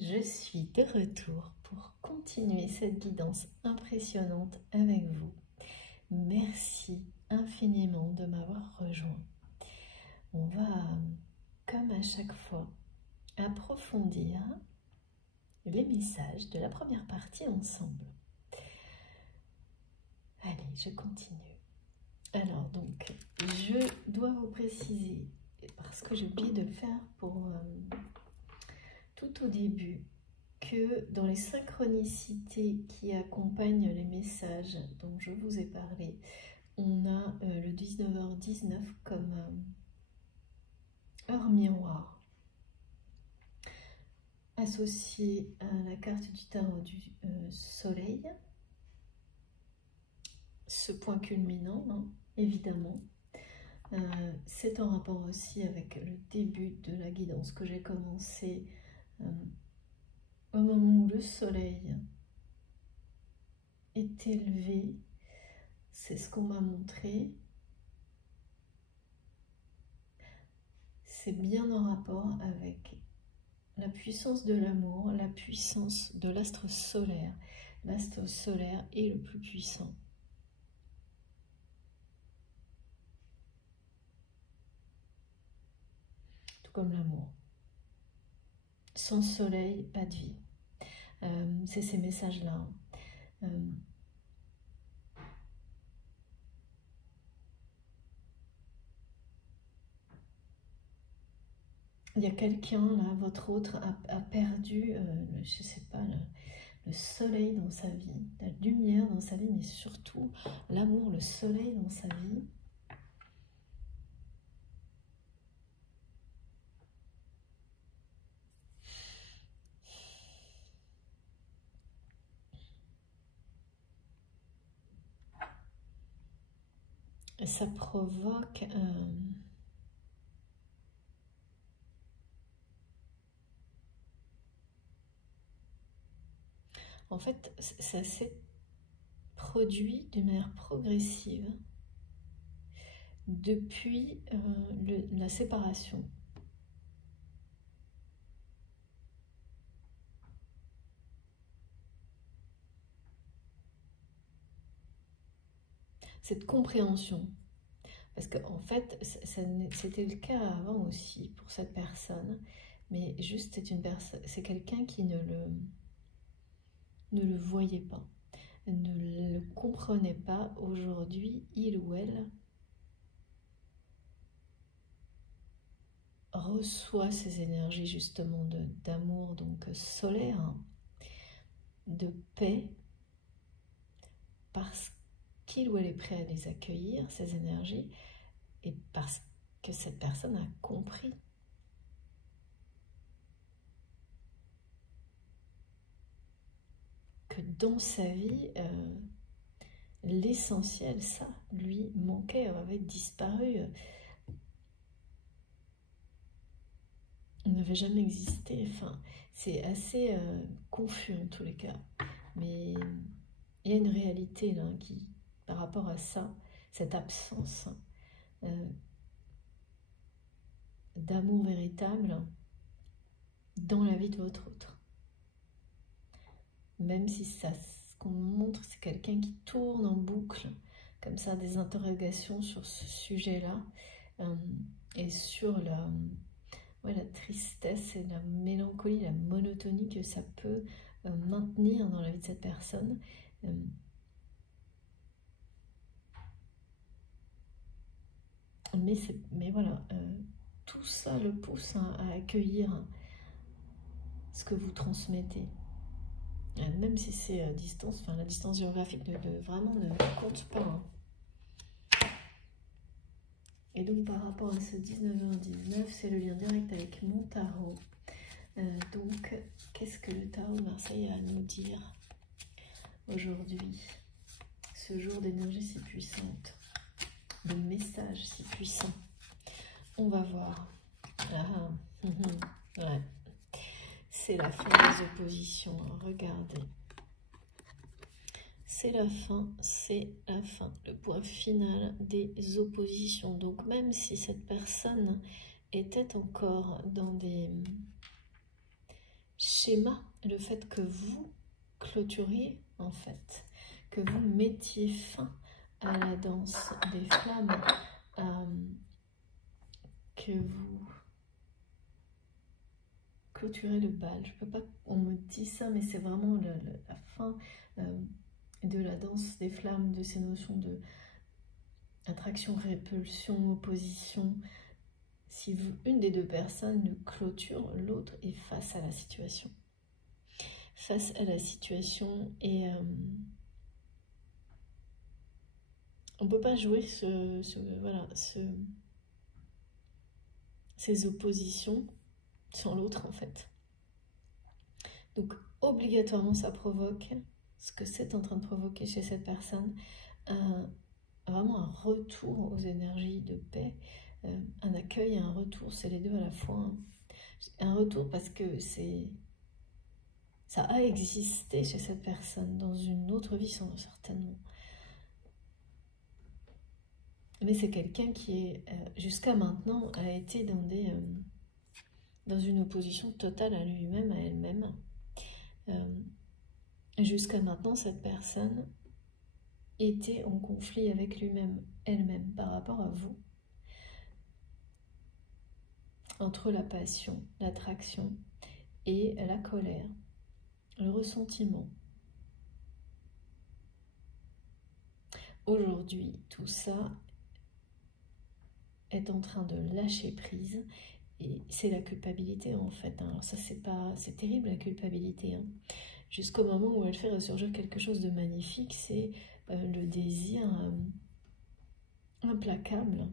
Je suis de retour pour continuer cette guidance impressionnante avec vous. Merci infiniment de m'avoir rejoint. On va, comme à chaque fois, approfondir les messages de la première partie ensemble. Allez, je continue. Alors donc, je dois vous préciser, parce que j'ai oublié de le faire pour tout au début, que dans les synchronicités qui accompagnent les messages dont je vous ai parlé, on a le 19h19 comme heure miroir, associé à la carte du tarot du soleil, ce point culminant, hein, évidemment. C'est en rapport aussi avec le début de la guidance que j'ai commencé au moment où le soleil est élevé. C'est ce qu'on m'a montré. C'est bien en rapport avec la puissance de l'amour, la puissance de l'astre solaire. L'astre solaire est le plus puissant. Tout comme l'amour. Sans soleil, pas de vie. C'est ces messages-là. Il y a quelqu'un là, votre autre a perdu, je sais pas, le soleil dans sa vie, la lumière dans sa vie, mais surtout l'amour, le soleil dans sa vie. Et ça provoque en fait, ça s'est produit d'une manière progressive depuis la séparation. Cette compréhension. Parce qu'en fait, c'était le cas avant aussi pour cette personne, mais juste c'est quelqu'un qui ne le voyait pas, ne le comprenait pas. Aujourd'hui, il ou elle reçoit ces énergies justement d'amour, donc solaire, hein, de paix, parce qu'il ou elle est prêt à les accueillir, ces énergies, et parce que cette personne a compris que dans sa vie, l'essentiel, ça, lui manquait, avait disparu. Il n'avait jamais existé. Enfin, c'est assez confus en tous les cas. Mais il y a une réalité là qui, par rapport à ça, cette absence d'amour véritable dans la vie de votre autre. Même si ça, ce qu'on me montre, c'est quelqu'un qui tourne en boucle, comme ça, des interrogations sur ce sujet-là, et sur la tristesse et la mélancolie, la monotonie que ça peut maintenir dans la vie de cette personne. Mais voilà, tout ça le pousse à accueillir ce que vous transmettez. Même si c'est à distance, enfin la distance géographique vraiment ne compte pas. Hein. Et donc par rapport à ce 19h19, c'est le lien direct avec mon tarot. Donc, qu'est-ce que le tarot de Marseille a à nous dire aujourd'hui? Ce jour d'énergie si puissante, de messages si puissants. On va voir. Ouais. C'est la fin des oppositions. Regardez. C'est la fin, le point final des oppositions. Donc même si cette personne était encore dans des schéma, le fait que vous clôturiez, en fait, que vous mettiez fin à la danse des flammes, que vous clôturez le bal. Je peux pas, on me dit ça, mais c'est vraiment la fin de la danse des flammes, de ces notions de attraction, répulsion, opposition. Si une des deux personnes le clôture, l'autre est face à la situation. Face à la situation, et on ne peut pas jouer ces oppositions sans l'autre, en fait. Donc obligatoirement ça provoque, ce que c'est en train de provoquer chez cette personne, vraiment un retour aux énergies de paix, un accueil et un retour, c'est les deux à la fois, hein. Un retour parce que ça a existé chez cette personne dans une autre vie, certainement. Mais c'est quelqu'un qui est, jusqu'à maintenant, a été dans une opposition totale à lui-même, à elle-même. Jusqu'à maintenant, cette personne était en conflit avec lui-même, elle-même, par rapport à vous. Entre la passion, l'attraction et la colère, le ressentiment. Aujourd'hui, tout ça est en train de lâcher prise et c'est la culpabilité, en fait. Alors ça, c'est terrible, la culpabilité, hein. Jusqu'au moment où elle fait ressurgir quelque chose de magnifique, c'est le désir implacable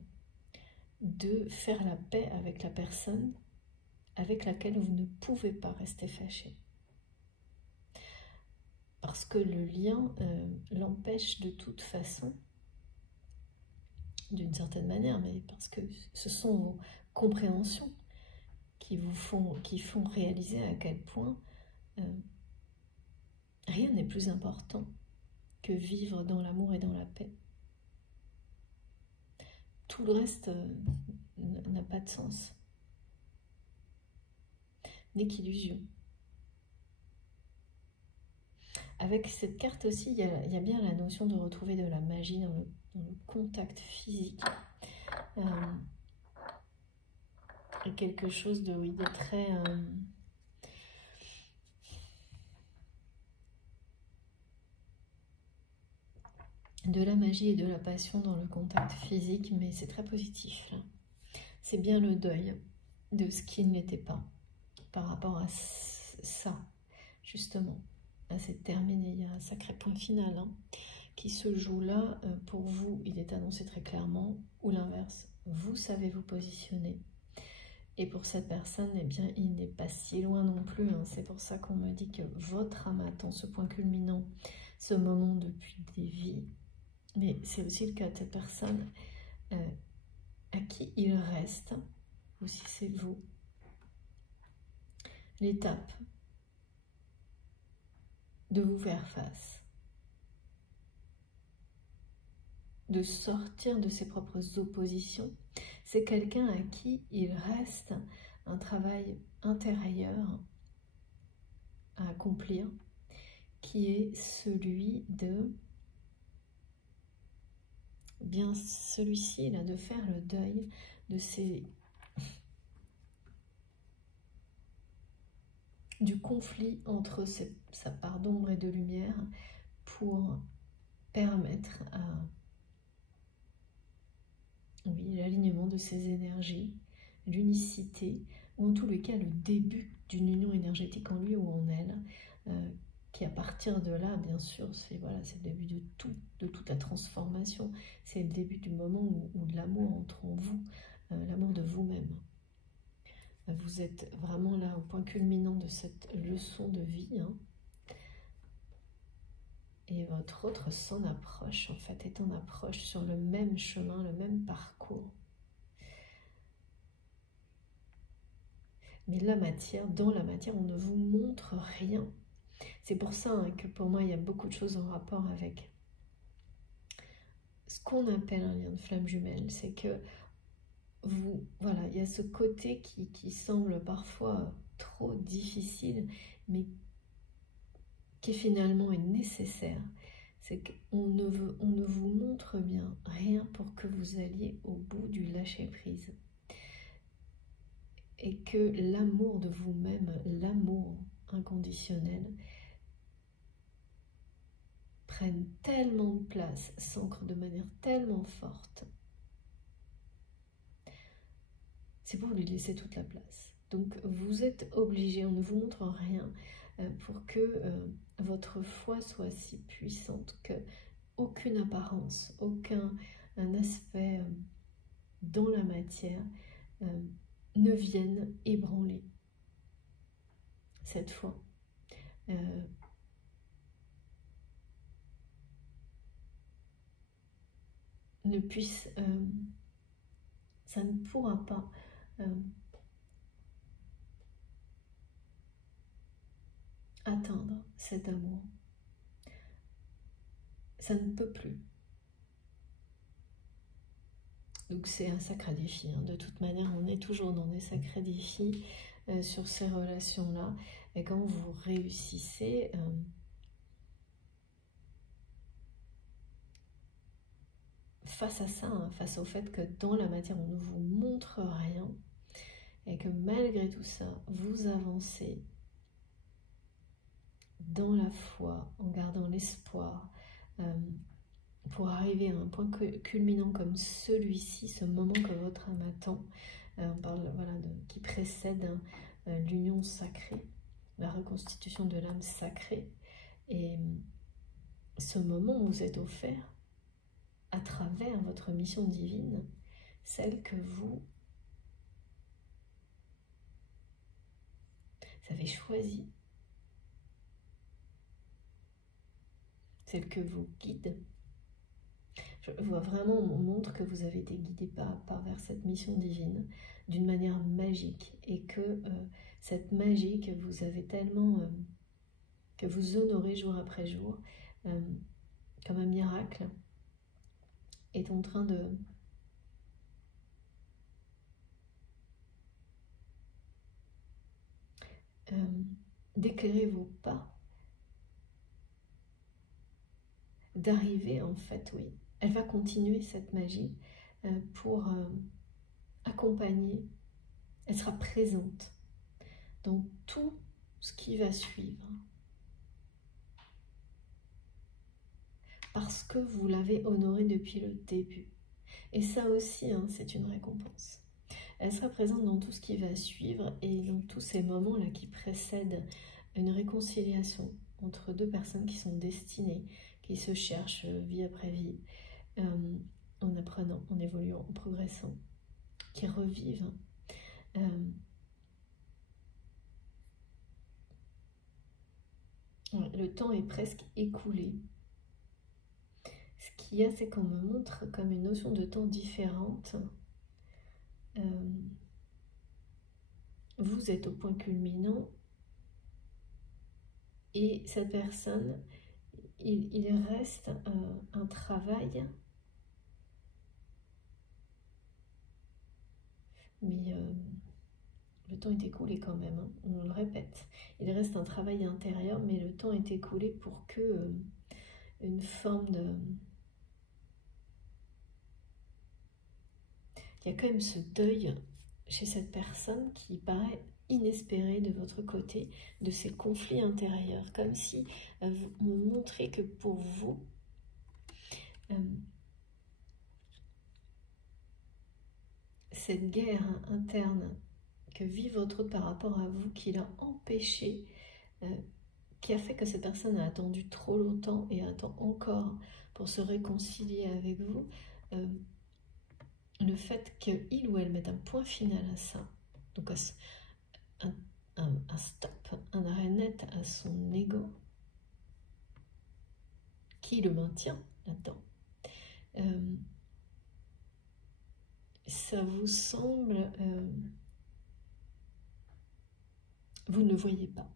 de faire la paix avec la personne avec laquelle vous ne pouvez pas rester fâché. Parce que le lien l'empêche de toute façon, d'une certaine manière, mais parce que ce sont vos compréhensions qui font réaliser à quel point rien n'est plus important que vivre dans l'amour et dans la paix. Tout le reste n'a pas de sens, n'est qu'illusion. Avec cette carte aussi, il y a bien la notion de retrouver de la magie dans le contact physique. Et quelque chose de très... de la magie et de la passion dans le contact physique, mais c'est très positif. C'est bien le deuil de ce qui n'était pas par rapport à ça, justement. Là, c'est terminé, il y a un sacré point final qui se joue là. Pour vous, il est annoncé très clairement, ou l'inverse, vous savez vous positionner. Et pour cette personne, eh bien, il n'est pas si loin non plus. C'est pour ça qu'on me dit que votre âme attend ce point culminant, ce moment depuis des vies. Mais c'est aussi le cas de cette personne à qui il reste, ou si c'est vous, l'étape de vous faire face, de sortir de ses propres oppositions. C'est quelqu'un à qui il reste un travail intérieur à accomplir, qui est celui de... bien celui-ci là, de faire le deuil de du conflit entre sa part d'ombre et de lumière pour permettre à l'alignement de ses énergies, l'unicité, ou en tous les cas le début d'une union énergétique en lui ou en elle, qui à partir de là, bien sûr, c'est le début de toute la transformation. C'est le début du moment où l'amour entre en vous, l'amour de vous-même. Vous êtes vraiment là au point culminant de cette leçon de vie. Et votre autre s'en approche, en fait, est en approche sur le même chemin, le même parcours. Mais dans la matière, on ne vous montre rien. C'est pour ça que pour moi, il y a beaucoup de choses en rapport avec ce qu'on appelle un lien de flamme jumelle. C'est que il y a ce côté qui semble parfois trop difficile, mais qui finalement est nécessaire. C'est qu'on ne vous montre bien rien pour que vous alliez au bout du lâcher-prise. Et que l'amour de vous-même, l'amour inconditionnel, prenne tellement de place, s'ancre de manière tellement forte. C'est pour lui laisser toute la place. Donc vous êtes obligé, on ne vous montre rien pour que votre foi soit si puissante que aucune apparence, aucun aspect dans la matière ne vienne ébranler cette foi. Ne puisse, ça ne pourra pas atteindre cet amour. Ça ne peut plus. Donc c'est un sacré défi. Hein. De toute manière, on est toujours dans des sacrés défis sur ces relations-là. Et quand vous réussissez, face à ça, hein, face au fait que dans la matière, on ne vous montre rien, et que malgré tout ça, vous avancez dans la foi, en gardant l'espoir, pour arriver à un point culminant comme celui-ci, ce moment que votre âme attend, on parle voilà, qui précède l'union sacrée, la reconstitution de l'âme sacrée, et ce moment vous est offert à travers votre mission divine, celle que vous avez choisie, celle que vous guide. Je vois vraiment, on montre que vous avez été guidé pas à pas vers cette mission divine d'une manière magique, et que cette magie que vous avez tellement, que vous honorez jour après jour, comme un miracle, est en train d'éclairer vos pas, d'arriver en fait, oui. Elle va continuer cette magie pour accompagner, elle sera présente dans tout ce qui va suivre. Parce que vous l'avez honorée depuis le début. Et ça aussi, hein, c'est une récompense. Elle sera présente dans tout ce qui va suivre et dans tous ces moments-là qui précèdent une réconciliation entre deux personnes qui sont destinées, qui se cherchent vie après vie, en apprenant, en évoluant, en progressant, qui revivent. Le temps est presque écoulé. Ce qu'il y a, c'est qu'on me montre comme une notion de temps différente. Vous êtes au point culminant et cette personne, il reste un travail, mais le temps est écoulé quand même, hein, on le répète. Il reste un travail intérieur, mais le temps est écoulé pour que une forme de... Il y a quand même ce deuil chez cette personne qui paraît inespéré de votre côté, de ces conflits intérieurs, comme si vous me montrez que pour vous, cette guerre interne que vit votre autre par rapport à vous, qui l'a empêché, qui a fait que cette personne a attendu trop longtemps et attend encore pour se réconcilier avec vous, le fait qu'il ou elle mette un point final à ça, donc un stop, un arrêt net à son ego, qui le maintient là-dedans, ça vous semble... vous ne le voyez pas.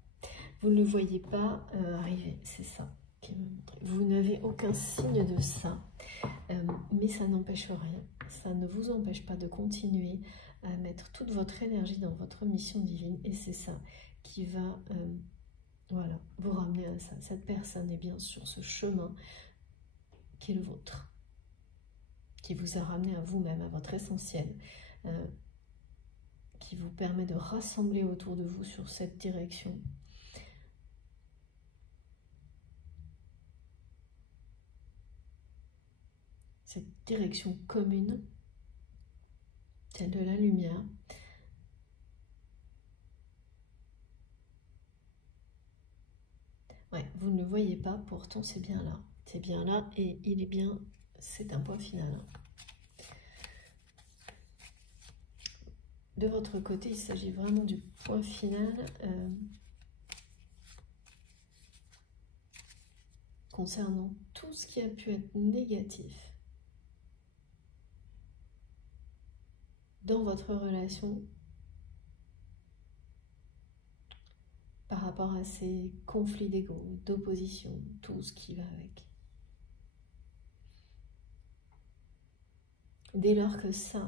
Vous ne le voyez pas arriver, c'est ça qui me montre. Vous n'avez aucun signe de ça, mais ça n'empêche rien. Ça ne vous empêche pas de continuer à mettre toute votre énergie dans votre mission divine. Et c'est ça qui va voilà, vous ramener à ça. Cette personne est bien sur ce chemin qui est le vôtre, qui vous a ramené à vous-même, à votre essentiel, qui vous permet de rassembler autour de vous sur cette direction. Cette direction commune, celle de la lumière. Ouais, vous ne le voyez pas, pourtant c'est bien là. C'est bien là et il est bien, c'est un point final. De votre côté, il s'agit vraiment du point final concernant tout ce qui a pu être négatif dans votre relation par rapport à ces conflits d'ego, d'opposition, tout ce qui va avec. Dès lors que ça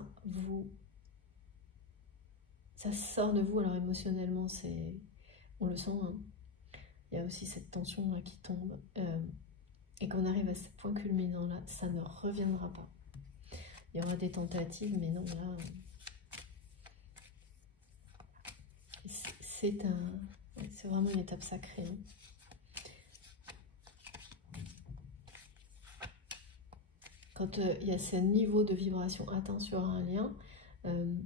sort de vous, alors émotionnellement, on le sent, hein. Il y a aussi cette tension là qui tombe, et qu'on arrive à ce point culminant là, ça ne reviendra pas. Il y aura des tentatives, mais non, là, c'est vraiment une étape sacrée, hein. Quand il y a ce niveau de vibration atteint sur un lien, de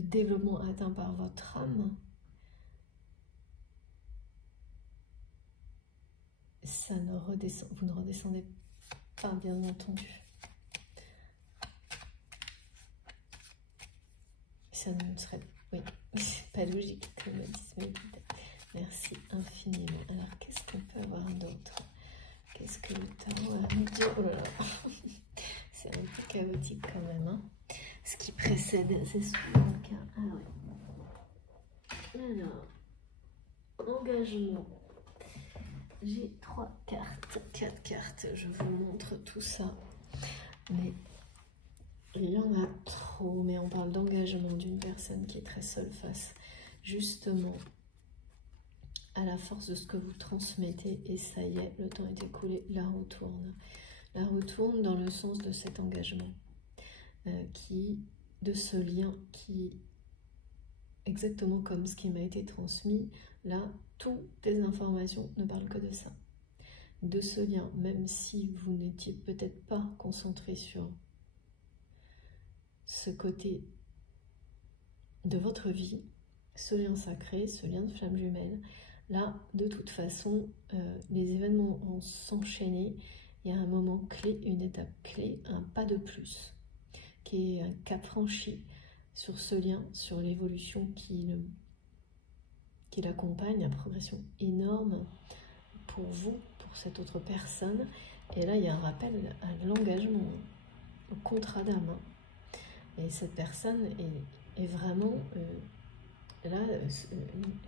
développement atteint par votre âme, ça ne redescend, vous ne redescendez pas, bien entendu. Ça ne serait, oui, pas logique que me dise mes guides. Merci infiniment. Alors, qu'est-ce qu'on peut avoir d'autre? Qu'est-ce que le tarot a à nous dire? Oh là là, c'est un peu chaotique quand même, hein. Ce qui précède, c'est souvent le cas. Alors, engagement. J'ai 3 cartes, 4 cartes. Je vous montre tout ça. Mais il y en a trop. Mais on parle d'engagement d'une personne qui est très seule face, justement, à la force de ce que vous transmettez. Et ça y est, le temps est écoulé. La roue tourne. La roue tourne dans le sens de cet engagement. De ce lien qui, exactement comme ce qui m'a été transmis, là, toutes les informations ne parlent que de ça. De ce lien, même si vous n'étiez peut-être pas concentré sur ce côté de votre vie, ce lien sacré, ce lien de flamme jumelle, là, de toute façon, les événements vont s'enchaîner. Il y a un moment clé, une étape clé, un pas de plus, qui est un cap franchi sur ce lien, sur l'évolution qui l'accompagne, une progression énorme pour vous, pour cette autre personne. Et là, il y a un rappel à l'engagement, au contrat d'âme. Et cette personne est vraiment... là,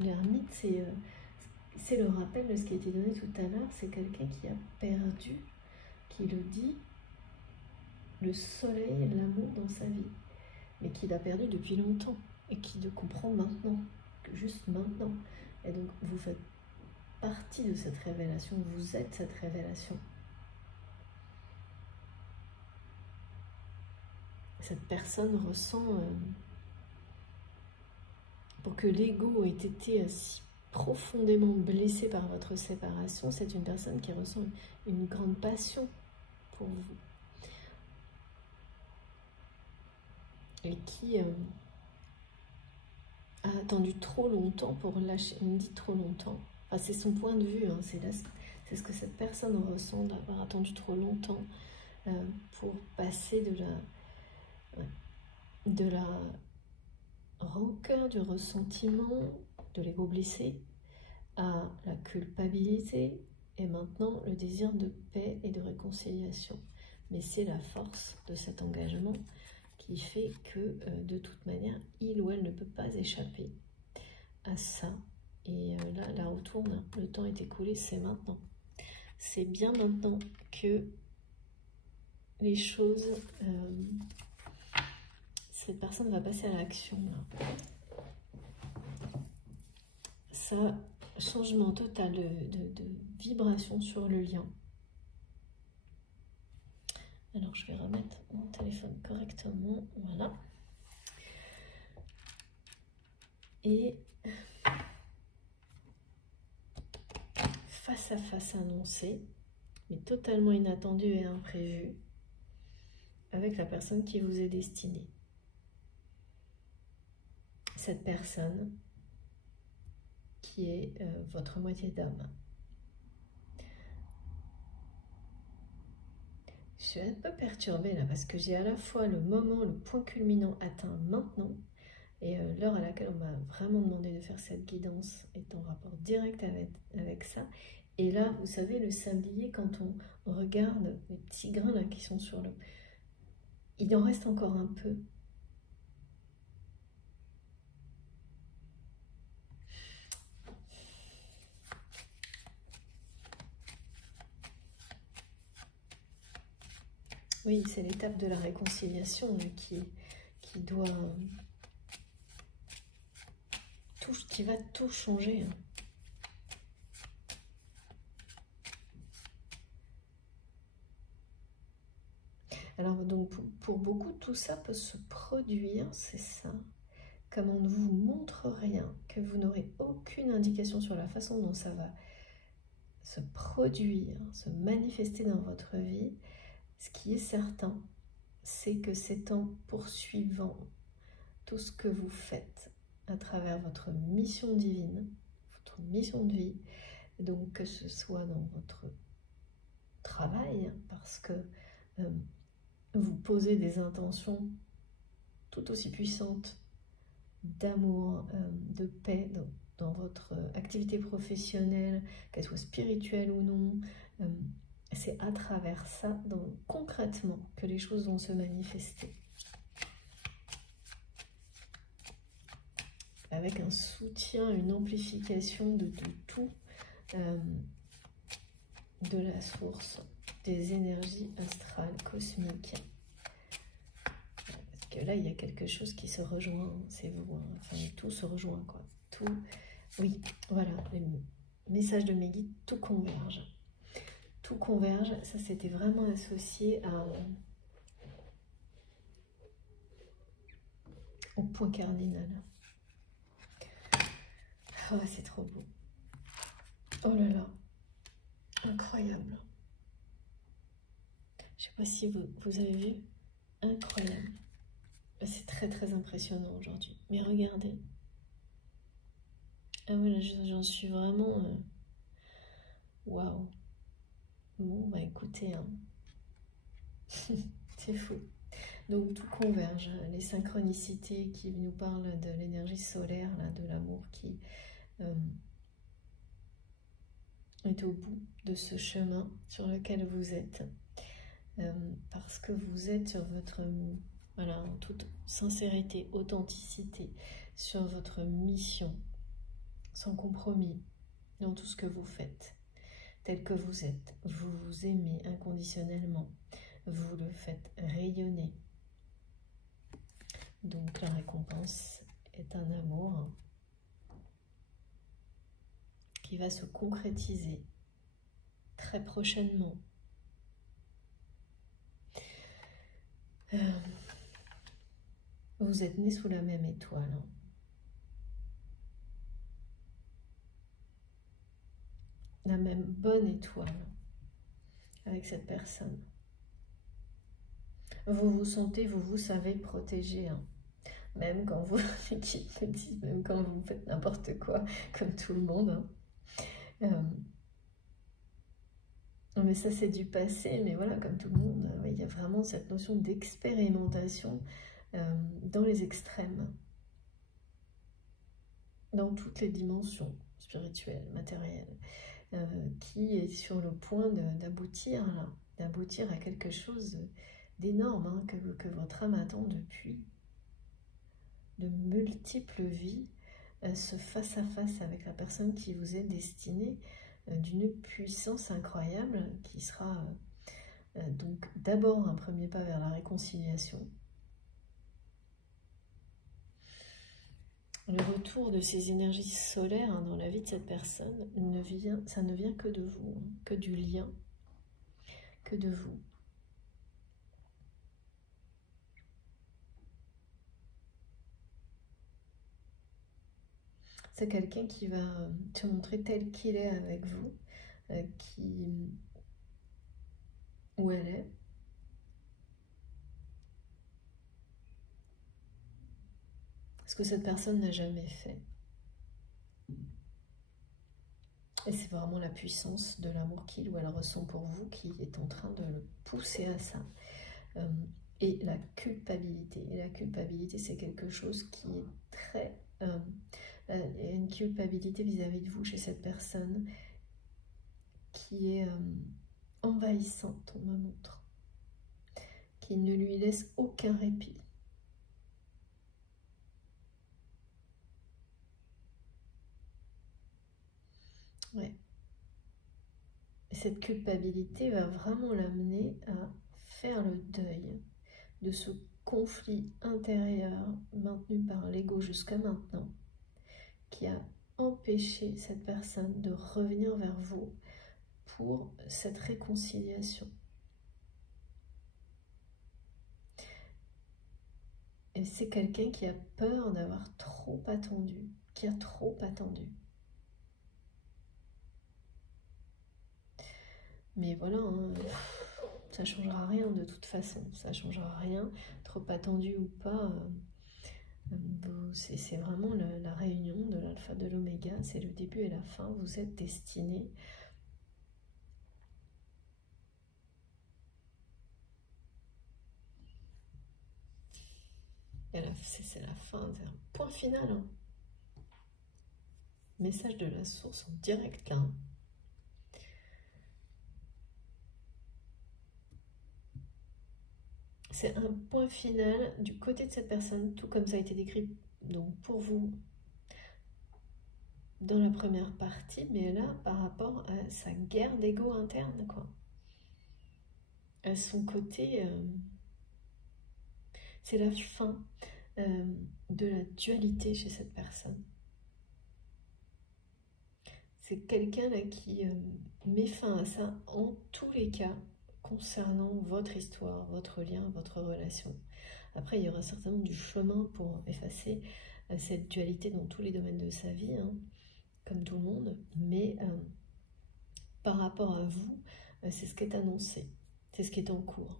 l'ermite, c'est le rappel de ce qui a été donné tout à l'heure. C'est quelqu'un qui a perdu, qui le dit, le soleil et l'amour dans sa vie, mais qui l'a perdu depuis longtemps et qui le comprend maintenant, juste maintenant. Et donc vous faites partie de cette révélation, vous êtes cette révélation. Cette personne ressent, pour que l'ego ait été si profondément blessé par votre séparation, c'est une personne qui ressent une grande passion pour vous. Et qui a attendu trop longtemps pour lâcher. On me dit trop longtemps. Enfin, c'est son point de vue, hein, c'est ce que cette personne ressent, d'avoir attendu trop longtemps pour passer de la rancœur, du ressentiment, de l'ego blessé, à la culpabilité, et maintenant le désir de paix et de réconciliation. Mais c'est la force de cet engagement qui fait que, de toute manière, il ou elle ne peut pas échapper à ça. Et là, la retourne, le temps est écoulé, c'est maintenant. C'est bien maintenant que les choses cette personne va passer à l'action. Ça, changement total de vibration sur le lien. Alors, je vais remettre mon téléphone correctement. Voilà. Et face à face annoncé, mais totalement inattendu et imprévu, avec la personne qui vous est destinée. Cette personne qui est votre moitié d'âme. Je suis un peu perturbée là parce que j'ai à la fois le moment, le point culminant atteint maintenant et l'heure à laquelle on m'a vraiment demandé de faire cette guidance est en rapport direct avec ça. Et là, vous savez, le sablier, quand on regarde les petits grains là qui sont sur le... Il en reste encore un peu. Oui, c'est l'étape de la réconciliation qui doit... qui va tout changer. Alors donc pour beaucoup, tout ça peut se produire, c'est ça. Comme on ne vous montre rien, que vous n'aurez aucune indication sur la façon dont ça va se produire, se manifester dans votre vie, ce qui est certain, c'est que c'est en poursuivant tout ce que vous faites à travers votre mission divine, votre mission de vie, donc que ce soit dans votre travail, parce que vous posez des intentions tout aussi puissantes d'amour, de paix dans votre activité professionnelle, qu'elle soit spirituelle ou non. C'est à travers ça, donc, concrètement, que les choses vont se manifester. Avec un soutien, une amplification de tout, de la source des énergies astrales, cosmiques. Parce que là, il y a quelque chose qui se rejoint, c'est vous, hein. Enfin, tout se rejoint, quoi. Tout, oui, voilà, les messages de mes guides, tout converge. Tout converge, ça c'était vraiment associé au point cardinal. Oh, c'est trop beau. Oh là là, incroyable. Je sais pas si vous avez vu, incroyable. C'est très très impressionnant aujourd'hui. Mais regardez. Ah ouais, j'en suis vraiment... Waouh. Bon, bah écoutez, hein. C'est fou. Donc tout converge. Les synchronicités qui nous parlent de l'énergie solaire, là, de l'amour qui est au bout de ce chemin sur lequel vous êtes. Parce que vous êtes sur votre... Voilà, en toute sincérité, authenticité, sur votre mission, sans compromis, dans tout ce que vous faites, tel que vous êtes. Vous vous aimez inconditionnellement, vous le faites rayonner. Donc la récompense est un amour qui va se concrétiser très prochainement. Vous êtes nés sous la même étoile. La même bonne étoile avec cette personne. Vous vous sentez, vous savez protégé. Hein. Même quand vous, même quand vous faites n'importe quoi, comme tout le monde. Hein. Mais ça, c'est du passé, mais voilà, comme tout le monde, il y a vraiment cette notion d'expérimentation dans les extrêmes, dans toutes les dimensions spirituelles, matérielles, qui est sur le point d'aboutir à quelque chose d'énorme, hein, que votre âme attend depuis de multiples vies, ce face-à-face avec la personne qui vous est destinée, d'une puissance incroyable qui sera donc d'abord un premier pas vers la réconciliation le retour de ces énergies solaires dans la vie de cette personne, ça ne vient que de vous, hein, que du lien, que de vous. C'est quelqu'un qui va se montrer tel qu'il est avec vous, où elle est. Ce que cette personne n'a jamais fait. Et c'est vraiment la puissance de l'amour qu'il ou elle ressent pour vous qui est en train de le pousser à ça. Et la culpabilité. Et la culpabilité, c'est quelque chose qui est très... il y a une culpabilité vis-à-vis de vous chez cette personne qui est envahissante, on me montre. Qui ne lui laisse aucun répit. Ouais. Et cette culpabilité va vraiment l'amener à faire le deuil de ce conflit intérieur maintenu par l'ego jusqu'à maintenant, qui a empêché cette personne de revenir vers vous pour cette réconciliation. Et c'est quelqu'un qui a peur d'avoir trop attendu, qui a trop attendu. Mais voilà, hein, ça ne changera rien de toute façon, ça ne changera rien, trop attendu ou pas. C'est vraiment la réunion de l'alpha de l'oméga, c'est le début et la fin, vous êtes destinés. C'est la fin, c'est un point final. Hein. Message de la source en direct là. Hein. C'est un point final du côté de cette personne, tout comme ça a été décrit donc pour vous dans la première partie, mais là par rapport à sa guerre d'ego interne, quoi. À son côté, c'est la fin de la dualité chez cette personne. C'est quelqu'un là qui met fin à ça en tous les cas concernant votre histoire, votre lien, votre relation. Après, il y aura certainement du chemin pour effacer cette dualité dans tous les domaines de sa vie, hein, comme tout le monde, mais par rapport à vous, c'est ce qui est annoncé, c'est ce qui est en cours.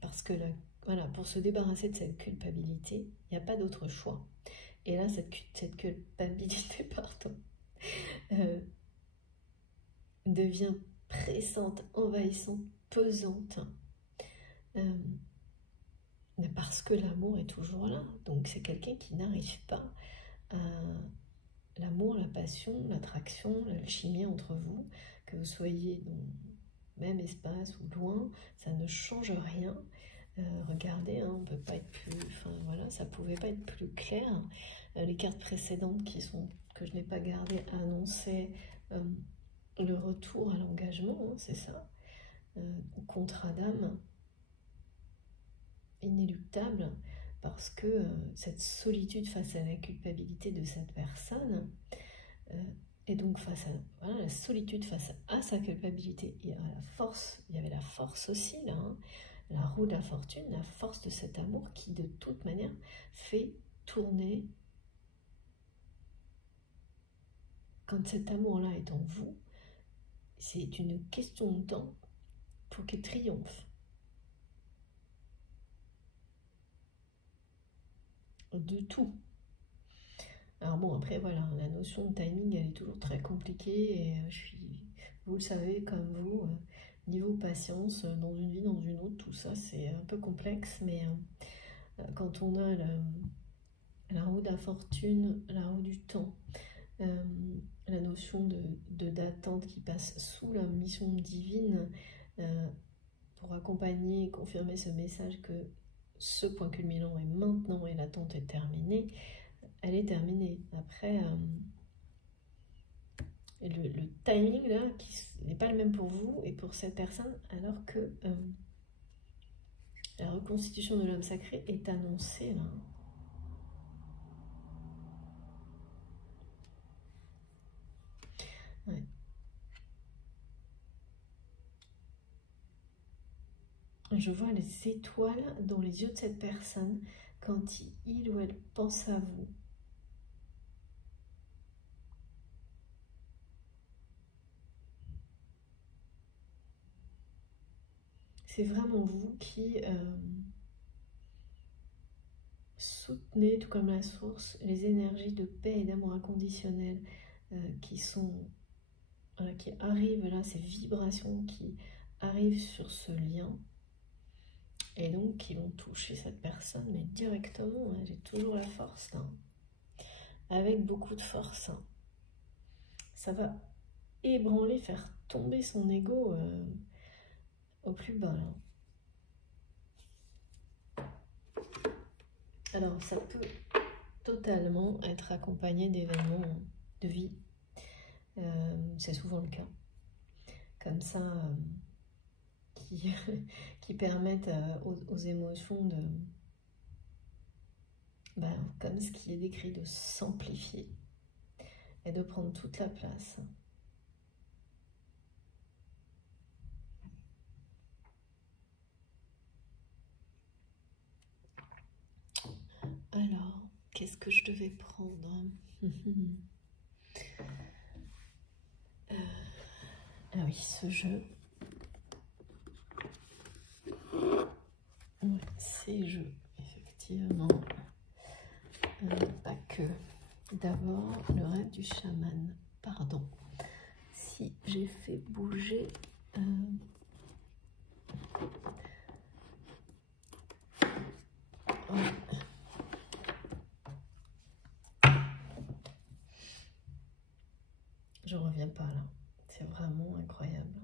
Parce que là, voilà, pour se débarrasser de cette culpabilité, il n'y a pas d'autre choix. Et là, cette culpabilité, pardon, devient pressante, envahissante, pesante, parce que l'amour est toujours là. Donc c'est quelqu'un qui n'arrive pas à l'amour, la passion, l'attraction, l'alchimie entre vous, que vous soyez dans le même espace ou loin, ça ne change rien. Regardez, hein, on peut pas être plus, enfin voilà, ça pouvait pas être plus clair. Les cartes précédentes que je n'ai pas gardées annonçaient le retour à l'engagement, hein, c'est ça, au contrat d'âme inéluctable, parce que cette solitude face à la culpabilité de cette personne, et donc face à voilà, la solitude face à sa culpabilité, et à la force, il y avait la force aussi là, hein, la roue de la fortune, la force de cet amour qui de toute manière fait tourner. Quand cet amour-là est en vous, c'est une question de temps pour qu'il triomphe. De tout. Alors bon, après voilà, la notion de timing, elle est toujours très compliquée et vous le savez comme vous, niveau patience, dans une vie, dans une autre, tout ça c'est un peu complexe, mais quand on a la roue de la fortune, la roue du temps, la notion d'attente qui passe sous la mission divine pour accompagner et confirmer ce message que ce point culminant est maintenant et l'attente est terminée, elle est terminée. Après, le timing là, qui n'est pas le même pour vous et pour cette personne, alors que la reconstitution de l'homme sacré est annoncée là. Je vois les étoiles dans les yeux de cette personne quand il ou elle pense à vous. C'est vraiment vous qui soutenez, tout comme la source, les énergies de paix et d'amour inconditionnel qui arrivent là, ces vibrations qui arrivent sur ce lien et donc qui vont toucher cette personne, mais directement, hein, j'ai toujours la force là, avec beaucoup de force. Hein. Ça va ébranler, faire tomber son ego au plus bas là. Alors ça peut totalement être accompagné d'événements de vie, c'est souvent le cas, comme ça, qui permettent aux émotions de, comme ce qui est décrit, de s'amplifier et de prendre toute la place. Alors, qu'est-ce que je devais prendre? Ah oui, ce jeu. Oui, ces jeux, effectivement. Pas que. D'abord, le rêve du chaman. Pardon. Si j'ai fait bouger... Je reviens pas là. C'est vraiment incroyable.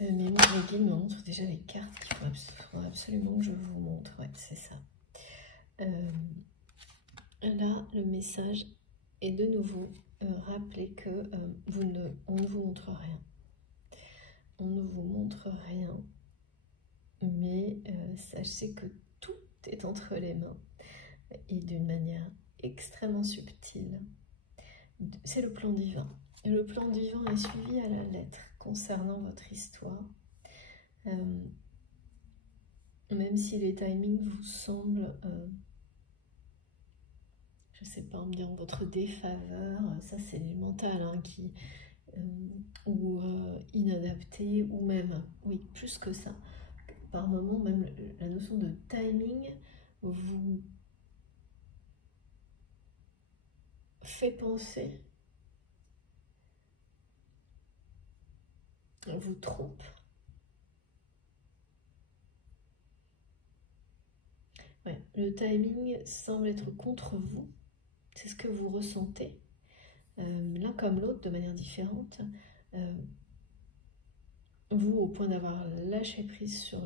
Mais moi, les guides me montrent déjà les cartes qu'il faut absolument que je vous montre. Ouais, c'est ça. Là, le message est de nouveau rappeler que on ne vous montre rien. On ne vous montre rien, mais sachez que tout est entre les mains et d'une manière extrêmement subtile. C'est le plan divin. Et le plan divin est suivi à la lettre concernant votre histoire. Même si les timings vous semblent, je sais pas, me dire votre défaveur, ça c'est le mental hein, ou inadapté, ou même, oui, plus que ça. Par moment, même la notion de timing vous fait penser, vous trompe. Ouais, le timing semble être contre vous, c'est ce que vous ressentez, l'un comme l'autre de manière différente. Vous, au point d'avoir lâché prise sur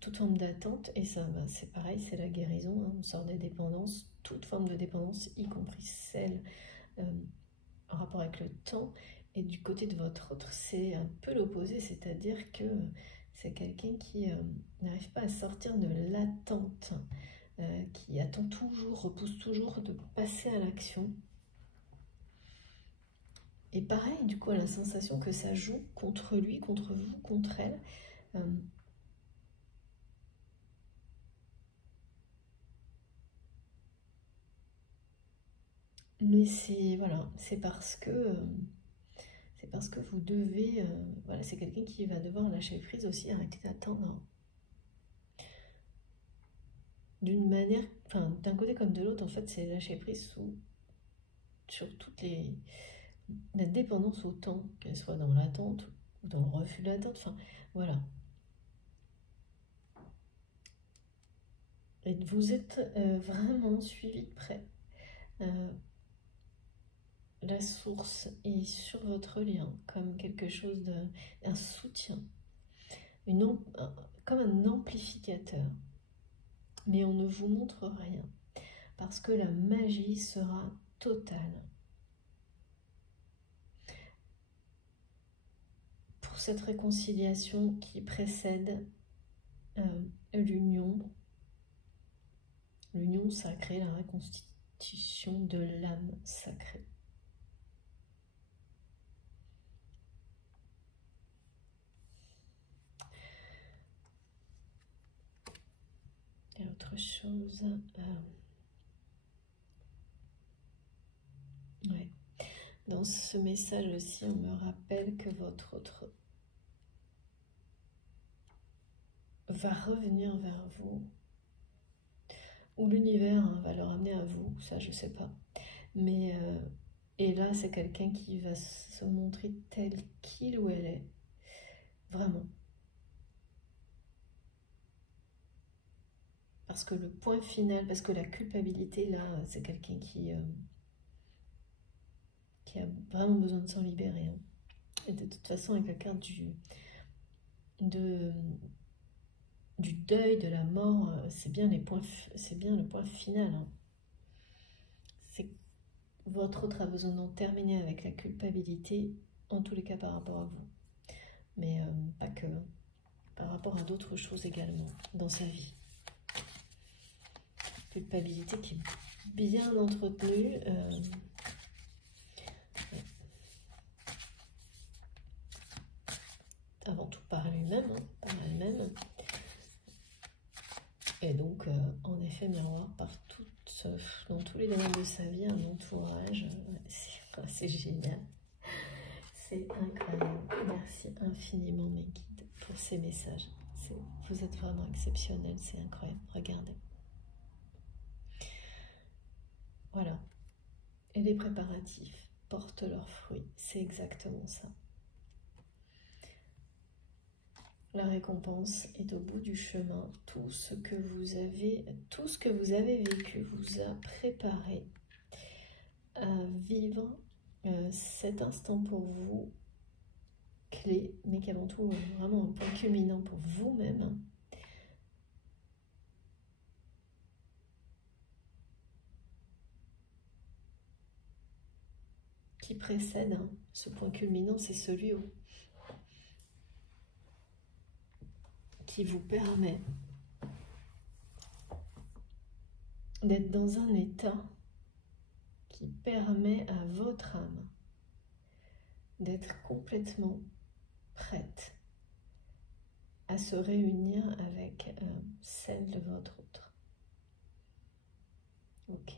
toute forme d'attente, et ça, c'est pareil, c'est la guérison, hein, on sort des dépendances, toute forme de dépendance, y compris celle en rapport avec le temps, et du côté de votre autre, c'est un peu l'opposé, c'est-à-dire que c'est quelqu'un qui n'arrive pas à sortir de l'attente, qui attend toujours, repousse toujours de passer à l'action. Et pareil, du coup, à la sensation que ça joue contre lui, contre vous, contre elle. Mais c'est voilà, c'est parce que vous devez, voilà, c'est quelqu'un qui va devoir lâcher prise aussi, arrêter d'attendre. D'une manière, enfin, d'un côté comme de l'autre, en fait, c'est lâcher prise sur toutes la dépendance au temps, qu'elle soit dans l'attente ou dans le refus de l'attente, enfin, voilà. Et vous êtes vraiment suivi de près. La source est sur votre lien comme quelque chose un soutien, comme un amplificateur. Mais on ne vous montre rien parce que la magie sera totale. Pour cette réconciliation qui précède l'union, L'union sacrée, la reconstitution de l'âme sacrée. Et autre chose, ouais. Dans ce message aussi, on me rappelle que votre autre va revenir vers vous, ou l'univers va le ramener à vous, ça je sais pas. Mais et là, c'est quelqu'un qui va se montrer tel qu'il ou elle est, vraiment. Parce que le point final, parce que la culpabilité, là, c'est quelqu'un qui a vraiment besoin de s'en libérer. Hein. Et de toute façon, avec la carte du deuil, de la mort, c'est bien le point final. Hein. C'est votre autre a besoin d'en terminer avec la culpabilité, en tous les cas par rapport à vous. Mais pas que, hein. Par rapport à d'autres choses également dans sa vie. Culpabilité qui est bien entretenue. Avant tout par lui-même, hein, par elle-même. Et donc, en effet, miroir dans tous les domaines de sa vie, un entourage. C'est génial. C'est incroyable. Merci infiniment, mes guides, pour ces messages. Vous êtes vraiment exceptionnels, c'est incroyable. Regardez. Voilà. Et les préparatifs portent leurs fruits. C'est exactement ça. La récompense est au bout du chemin. Tout ce que vous avez vécu vous a préparé à vivre cet instant pour vous, clé, mais qu'avant tout, vraiment un point culminant pour vous-même. Qui précède, hein, ce point culminant, c'est celui qui vous permet d'être dans un état qui permet à votre âme d'être complètement prête à se réunir avec celle de votre autre. Ok.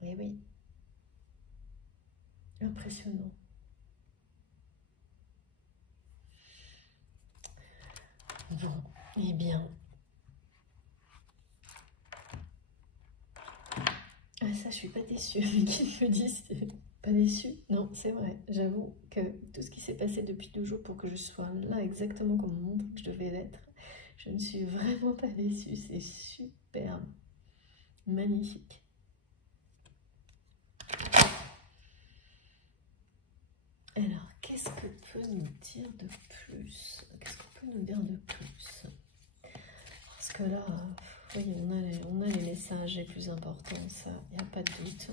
Eh oui. Impressionnant. Bon, eh bien. Ah, ça, je suis pas déçue. Qui me disent pas déçue? Non, c'est vrai. J'avoue que tout ce qui s'est passé depuis 2 jours pour que je sois là exactement comme on montre que je devais l'être, je ne suis vraiment pas déçue. C'est superbe. Magnifique. Alors, qu'est-ce que peut nous dire de plus? Qu'est-ce qu'on peut nous dire de plus? Parce que là, oui, on a les messages les plus importants, ça, il n'y a pas de doute.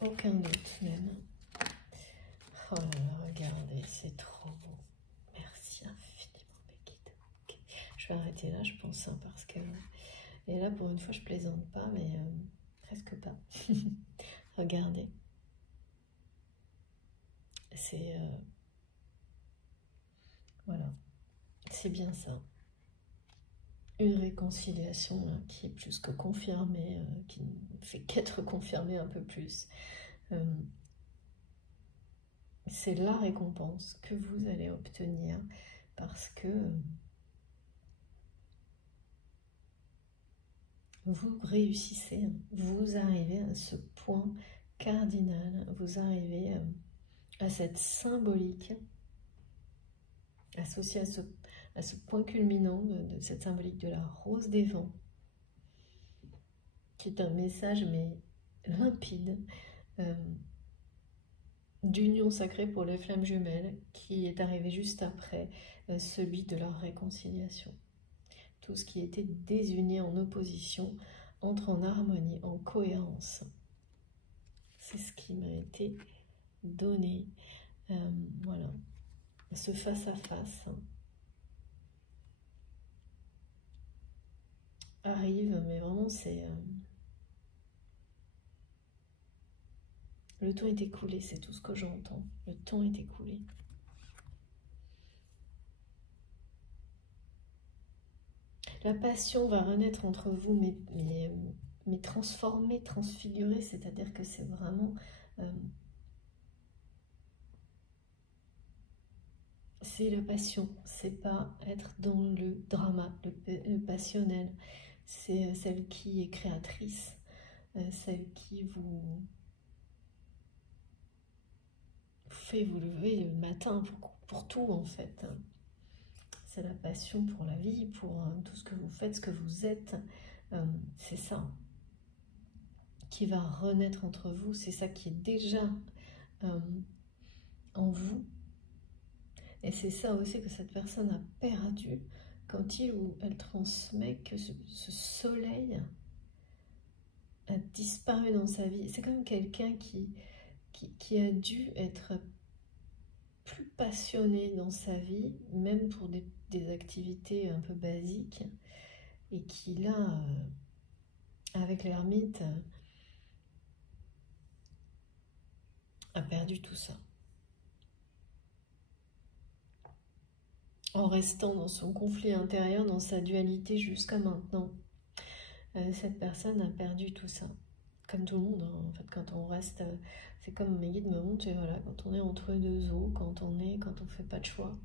Aucun doute même. Oh là là, regardez, c'est trop beau. Merci infiniment, mes guides. Okay. Je vais arrêter là, je pense, hein, parce que... Et là, pour une fois, je plaisante pas, mais presque pas. Regardez. C'est... voilà. C'est bien ça. Une réconciliation là, qui est plus que confirmée, qui ne fait qu'être confirmée un peu plus. C'est la récompense que vous allez obtenir parce que vous réussissez, vous arrivez à ce point cardinal, vous arrivez à cette symbolique associée à ce point culminant de cette symbolique de la rose des vents, qui est un message mais limpide, d'union sacrée pour les flammes jumelles, qui est arrivé juste après celui de leur réconciliation. Tout ce qui était désuni, en opposition, entre en harmonie, en cohérence. C'est ce qui m'a été donné. Voilà, ce face-à-face. arrive, mais vraiment c'est... le temps est écoulé, c'est tout ce que j'entends. Le temps est écoulé. La passion va renaître entre vous, mais transformée, transfigurée, c'est-à-dire que c'est vraiment... c'est la passion, c'est pas être dans le drama, le passionnel. C'est celle qui est créatrice, celle qui vous fait vous lever le matin pour tout en fait. C'est la passion pour la vie, pour tout ce que vous faites, ce que vous êtes. C'est ça qui va renaître entre vous, c'est ça qui est déjà en vous. Et c'est ça aussi que cette personne a perdu quand il ou elle transmet que ce soleil a disparu dans sa vie. C'est comme quelqu'un qui a dû être plus passionné dans sa vie, même pour des activités un peu basiques, et qui là, avec l'ermite, a perdu tout ça. En restant dans son conflit intérieur, dans sa dualité jusqu'à maintenant. Cette personne a perdu tout ça. Comme tout le monde, hein. En fait, quand on reste, c'est comme mes guides me montrent, et voilà, quand on est entre deux eaux, quand on fait pas de choix,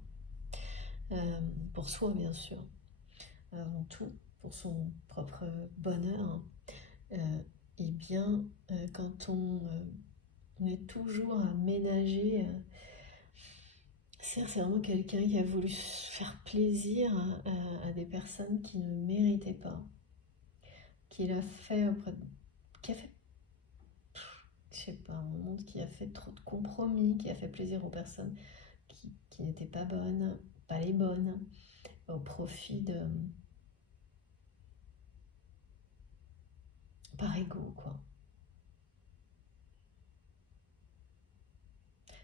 pour soi bien sûr, avant tout, pour son propre bonheur, et bien, quand on est toujours à ménager, c'est vraiment quelqu'un qui a voulu faire plaisir à des personnes qui ne méritaient pas, qui a fait, je sais pas, un monde qui a fait trop de compromis, qui a fait plaisir aux personnes qui n'étaient pas bonnes, pas les bonnes, au profit de... par ego, quoi.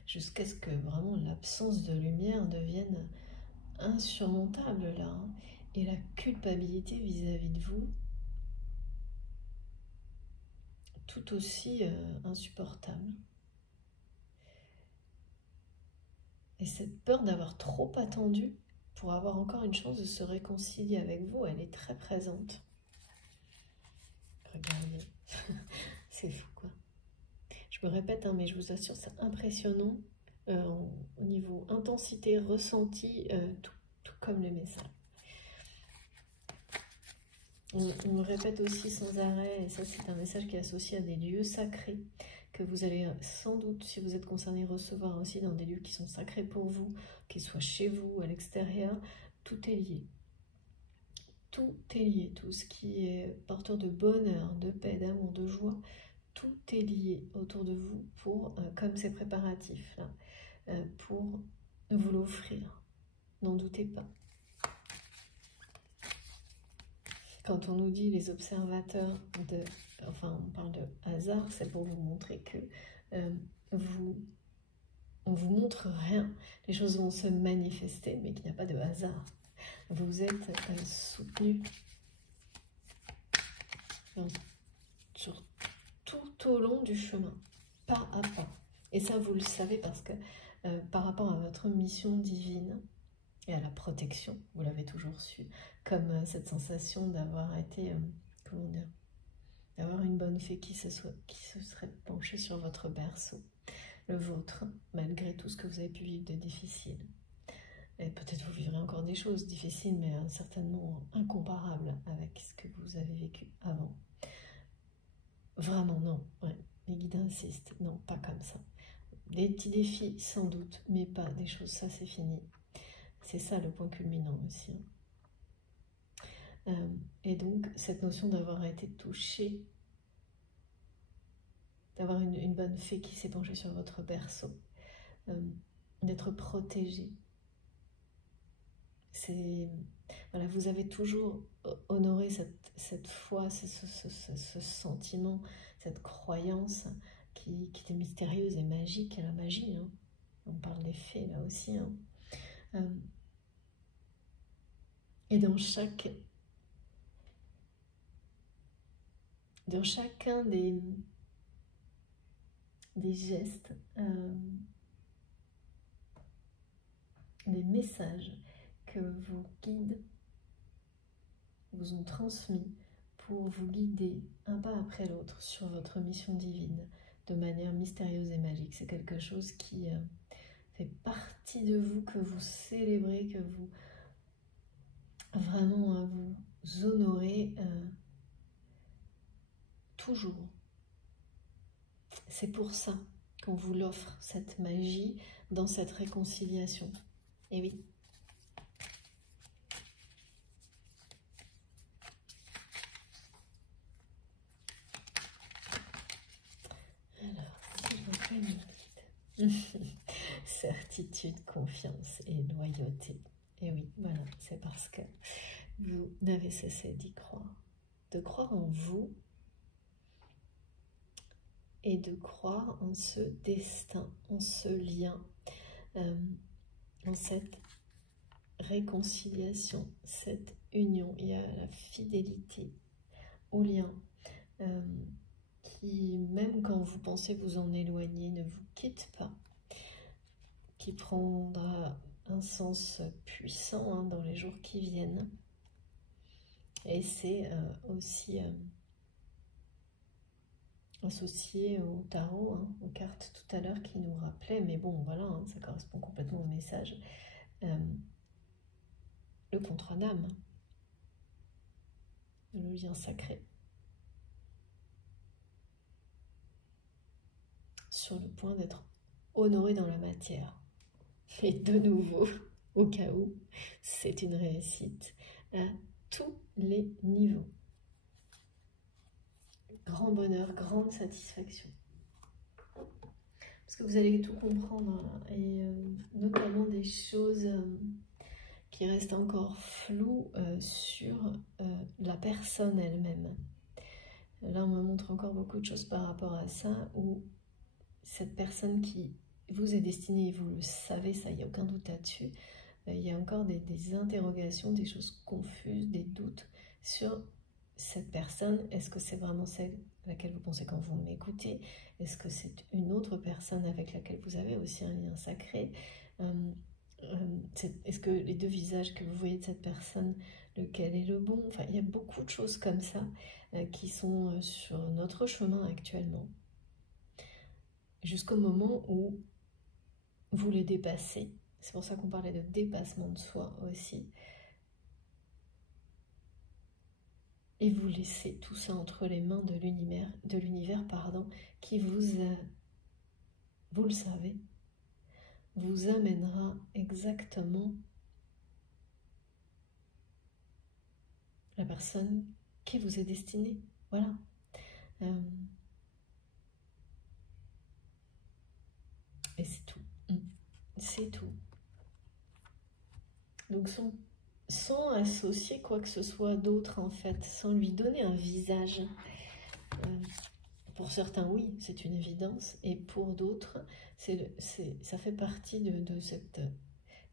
Jusqu'à ce que vraiment l'absence de lumière devienne insurmontable, là, hein. Et la culpabilité vis-à-vis de vous, tout aussi insupportable. Et cette peur d'avoir trop attendu pour avoir encore une chance de se réconcilier avec vous, elle est très présente. Regardez, c'est fou quoi. Je me répète, hein, mais je vous assure, c'est impressionnant au niveau intensité, ressenti, tout comme les messages. On me répète aussi sans arrêt, et ça c'est un message qui est associé à des lieux sacrés, que vous allez sans doute, si vous êtes concerné, recevoir aussi dans des lieux qui sont sacrés pour vous, qu'ils soient chez vous, à l'extérieur. Tout est lié. Tout est lié. Tout ce qui est porteur de bonheur, de paix, d'amour, de joie, tout est lié autour de vous pour, comme ces préparatifs-là, pour vous l'offrir. N'en doutez pas. Quand on nous dit les observateurs enfin on parle de hasard, c'est pour vous montrer que on vous montre rien. Les choses vont se manifester, mais qu'il n'y a pas de hasard. Vous êtes soutenu sur tout au long du chemin, pas à pas. Et ça, vous le savez parce que par rapport à votre mission divine et à la protection, vous l'avez toujours su, comme cette sensation d'avoir été, comment dire, d'avoir une bonne fée qui se serait penchée sur votre berceau, le vôtre, malgré tout ce que vous avez pu vivre de difficile. Et peut-être vous vivrez encore des choses difficiles, mais certainement incomparables avec ce que vous avez vécu avant. Vraiment, non. Ouais. Les guides insistent. Non, pas comme ça. Des petits défis, sans doute, mais pas des choses. Ça, c'est fini. C'est ça le point culminant aussi. Et donc, cette notion d'avoir été touché, d'avoir une bonne fée qui s'est penchée sur votre berceau, d'être protégé. Voilà, vous avez toujours honoré cette foi, ce sentiment, cette croyance qui était mystérieuse et magique, la magie. Hein. On parle des fées là aussi. Hein. Et dans chaque dans chacun des gestes, des messages que vos guides vous ont transmis pour vous guider un pas après l'autre sur votre mission divine de manière mystérieuse et magique. C'est quelque chose qui fait partie de vous, que vous célébrez, que vous vraiment vous honorez toujours. C'est pour ça qu'on vous l'offre, cette magie, dans cette réconciliation. Et oui. Alors, si je reprends une guide. Certitude, confiance et loyauté. Et oui, voilà, c'est parce que vous n'avez cessé d'y croire. De croire en vous et de croire en ce destin, en ce lien, en cette réconciliation, cette union. Il y a la fidélité au lien qui, même quand vous pensez vous en éloigner, ne vous quitte pas, qui prendra un sens puissant dans les jours qui viennent. Et c'est aussi associé au tarot, aux cartes tout à l'heure qui nous rappelaient, mais bon voilà, ça correspond complètement au message, le contrat d'âme, le lien sacré, sur le point d'être honoré dans la matière. Et de nouveau, au cas où, c'est une réussite à tous les niveaux. Grand bonheur, grande satisfaction. Parce que vous allez tout comprendre, et notamment des choses qui restent encore floues sur la personne elle-même. Là, on me montre encore beaucoup de choses par rapport à ça, où cette personne qui vous est destinée, et vous le savez, ça, il n'y a aucun doute là-dessus, il y a encore des interrogations, des choses confuses, des doutes sur cette personne. Est-ce que c'est vraiment celle à laquelle vous pensez quand vous m'écoutez? Est-ce que c'est une autre personne avec laquelle vous avez aussi un lien sacré? Est-ce que les deux visages que vous voyez de cette personne, lequel est le bon? Enfin, il y a beaucoup de choses comme ça qui sont sur notre chemin actuellement. Jusqu'au moment où vous les dépassez. C'est pour ça qu'on parlait de dépassement de soi aussi. Et vous laissez tout ça entre les mains de l'univers, qui vous le savez, vous amènera exactement la personne qui vous est destinée. Voilà. Et c'est tout. C'est tout. Donc sans associer quoi que ce soit d'autre, en fait, sans lui donner un visage. Pour certains, oui, c'est une évidence, et pour d'autres, ça fait partie de cette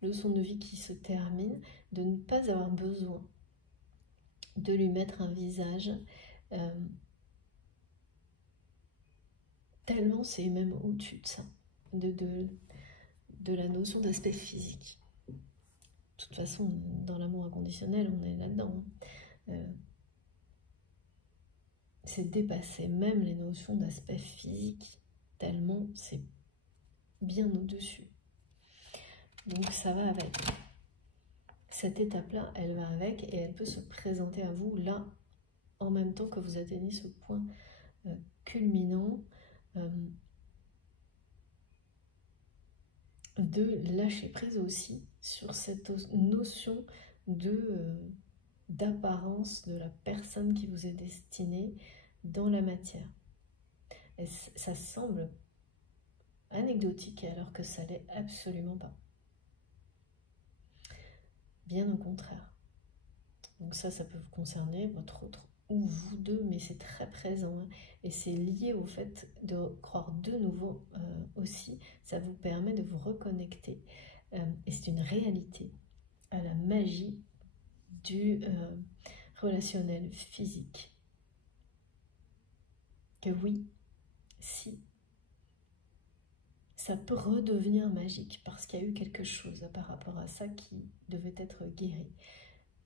leçon de vie qui se termine, de ne pas avoir besoin de lui mettre un visage, tellement c'est même au-dessus de ça, de la notion d'aspect physique. De toute façon, dans l'amour inconditionnel, on est là-dedans. C'est dépasser même les notions d'aspect physique, tellement c'est bien au-dessus. Donc ça va avec. Cette étape-là, elle va avec, et elle peut se présenter à vous là, en même temps que vous atteignez ce point culminant de lâcher prise aussi sur cette notion d'apparence de la personne qui vous est destinée dans la matière. Et ça semble anecdotique alors que ça l'est absolument pas. Bien au contraire. Donc ça peut vous concerner, votre autre ou vous deux, mais c'est très présent, et c'est lié au fait de croire de nouveau aussi. Ça vous permet de vous reconnecter, et c'est une réalité, à la magie du relationnel physique. que oui, si, ça peut redevenir magique parce qu'il y a eu quelque chose par rapport à ça qui devait être guéri.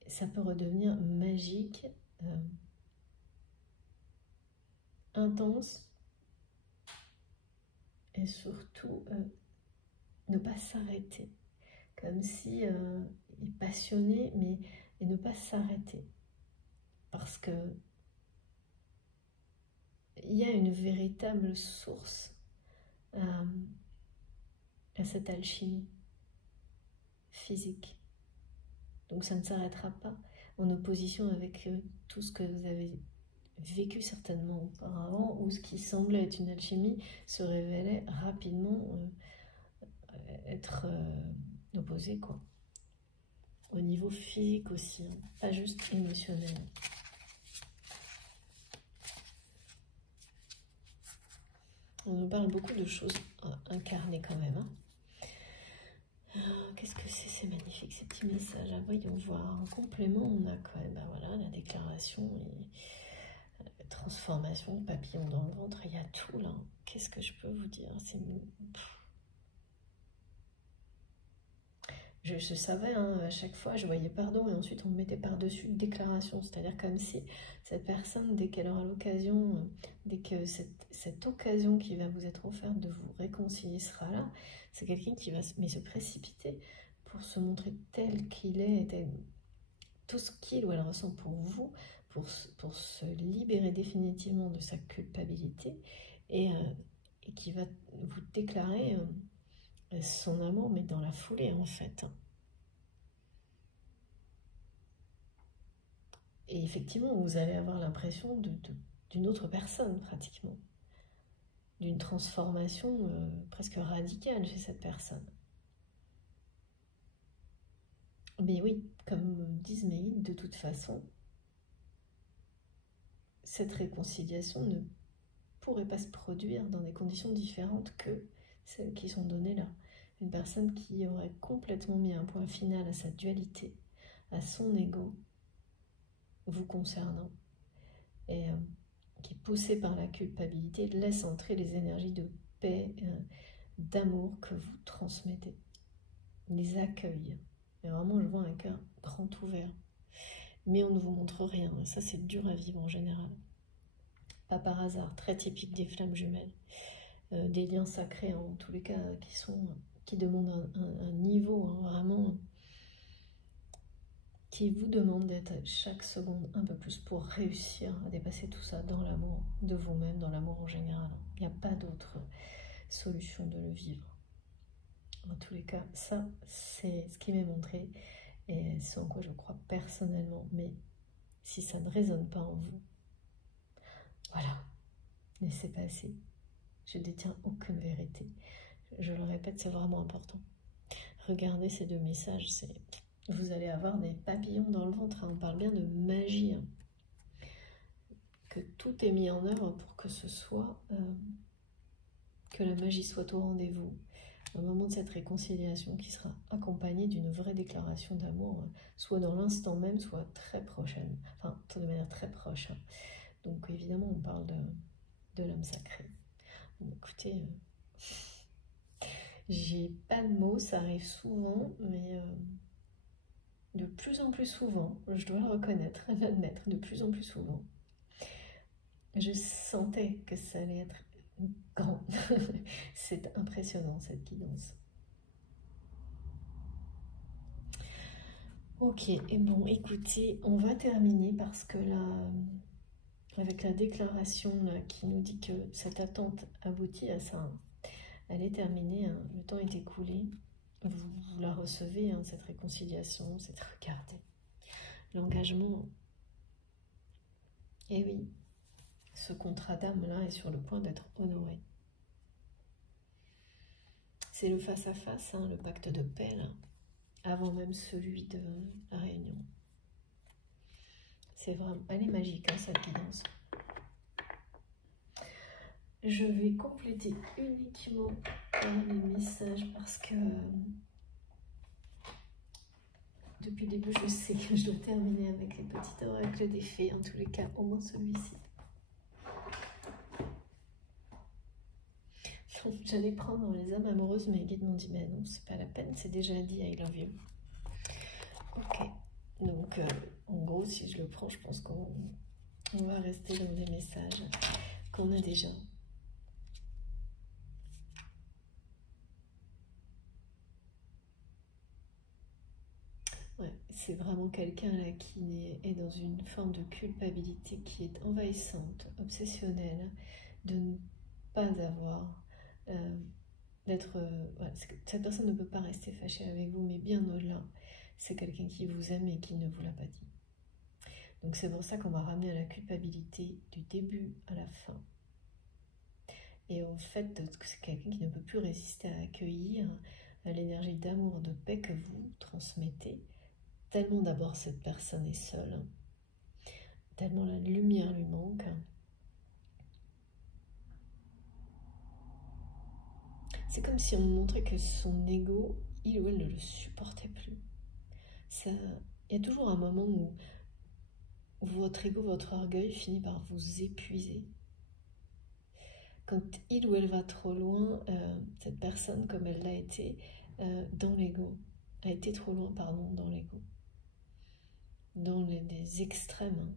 Ça peut redevenir magique, intense, et surtout ne pas s'arrêter. Comme si il est passionné, mais et ne pas s'arrêter. Parce que il y a une véritable source à cette alchimie physique. Donc ça ne s'arrêtera pas en opposition avec tout ce que vous avez vécu certainement auparavant, où ce qui semblait être une alchimie se révélait rapidement être opposé, quoi. Au niveau physique aussi, hein, pas juste émotionnel. On nous parle beaucoup de choses incarnées quand même. Hein. Qu'est-ce que c'est magnifique ces petits messages. Voyons voir. En complément, on a quand même voilà, la déclaration et la transformation, papillon dans le ventre. Il y a tout là. Qu'est-ce que je peux vous dire? Je savais, hein, à chaque fois, je voyais pardon et ensuite on me mettait par-dessus déclaration. C'est-à-dire comme si cette personne, dès qu'elle aura l'occasion, dès que cette occasion qui va vous être offerte de vous réconcilier sera là, c'est quelqu'un qui va se précipiter pour se montrer tel qu'il est, tout ce qu'il ou elle ressent pour vous, pour se libérer définitivement de sa culpabilité et qui va vous déclarer son amour, mais dans la foulée en fait. Et effectivement, vous allez avoir l'impression d'une autre personne pratiquement, d'une transformation presque radicale chez cette personne. Mais oui, comme disent mes guides, de toute façon, cette réconciliation ne pourrait pas se produire dans des conditions différentes que celles qui sont données là. Une personne qui aurait complètement mis un point final à sa dualité, à son ego, vous concernant, et qui, poussé par la culpabilité, laisse entrer les énergies de paix, d'amour que vous transmettez, les accueille. Et vraiment, je vois un cœur grand ouvert. Mais on ne vous montre rien, et ça c'est dur à vivre en général. Pas par hasard, très typique des flammes jumelles. Des liens sacrés en tous les cas qui demandent un niveau vraiment qui vous demande d'être chaque seconde un peu plus pour réussir à dépasser tout ça dans l'amour de vous-même, dans l'amour en général. Il n'y a pas d'autre solution de le vivre. En tous les cas, ça c'est ce qui m'est montré et c'est en quoi je crois personnellement. Mais si ça ne résonne pas en vous, voilà, laissez passer. Je ne détiens aucune vérité. Je le répète, c'est vraiment important. Regardez ces deux messages, vous allez avoir des papillons dans le ventre. Hein. On parle bien de magie. Hein. Que tout est mis en œuvre pour que ce soit, que la magie soit au rendez-vous. Au moment de cette réconciliation qui sera accompagnée d'une vraie déclaration d'amour, soit dans l'instant même, soit très prochaine. Enfin, de manière très proche. Hein. Donc évidemment, on parle de l'âme sacrée. Bon, écoutez, j'ai pas de mots, ça arrive souvent, mais de plus en plus souvent, je dois le reconnaître, l'admettre, de plus en plus souvent. Je sentais que ça allait être grand. C'est impressionnant cette guidance. Ok, et bon, écoutez, on va terminer parce que là, avec la déclaration là, qui nous dit que cette attente aboutit à ça, hein. Elle est terminée, hein. Le temps est écoulé. Vous la recevez, hein, cette réconciliation, regardez, l'engagement. Et oui, ce contrat d'âme-là est sur le point d'être honoré. C'est le face-à-face, hein, le pacte de paix, là, avant même celui de la réunion. C'est vraiment, elle est magique, hein, cette guidance. Je vais compléter uniquement les messages parce que depuis le début, je sais que je dois terminer avec les petits oracles des fées, en tous les cas, au moins celui-ci. J'allais prendre les âmes amoureuses, mais les guides m'ont dit, mais non, c'est pas la peine, c'est déjà dit, I love you. Ok, donc en gros, si je le prends, je pense qu'on va rester dans des messages qu'on a déjà. Ouais, c'est vraiment quelqu'un là qui est dans une forme de culpabilité qui est envahissante, obsessionnelle, de ne pas avoir, d'être... cette personne ne peut pas rester fâchée avec vous, mais bien au-delà, c'est quelqu'un qui vous aime et qui ne vous l'a pas dit. Donc c'est pour ça qu'on va ramener à la culpabilité du début à la fin. Et au fait que c'est quelqu'un qui ne peut plus résister à accueillir l'énergie d'amour, de paix que vous transmettez. Tellement d'abord cette personne est seule, tellement la lumière lui manque. C'est comme si on montrait que son ego, il ou elle ne le supportait plus. Il y a toujours un moment où votre ego, votre orgueil finit par vous épuiser. Quand il ou elle va trop loin, cette personne, comme elle l'a été dans l'ego, a été trop loin, pardon, dans l'ego. Dans des extrêmes,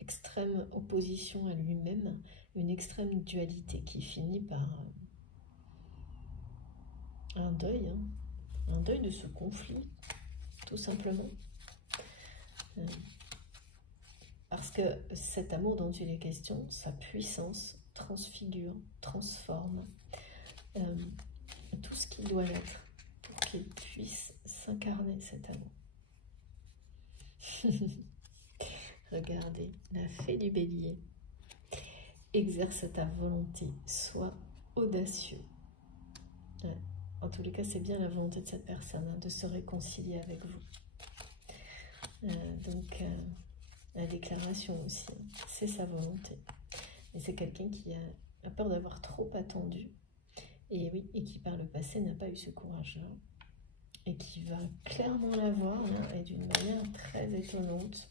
extrême opposition à lui-même, une extrême dualité qui finit par un deuil de ce conflit, tout simplement. Parce que cet amour dont il est question, sa puissance transfigure, transforme tout ce qu'il doit être pour qu'il puisse s'incarner cet amour. Regardez, la fée du bélier. Exerce ta volonté, sois audacieux. Ouais. En tous les cas, c'est bien la volonté de cette personne de se réconcilier avec vous. Donc, la déclaration aussi, c'est sa volonté. Et c'est quelqu'un qui a peur d'avoir trop attendu. Et oui, et qui par le passé n'a pas eu ce courage-là. Et qui va clairement l'avoir, et d'une manière très étonnante,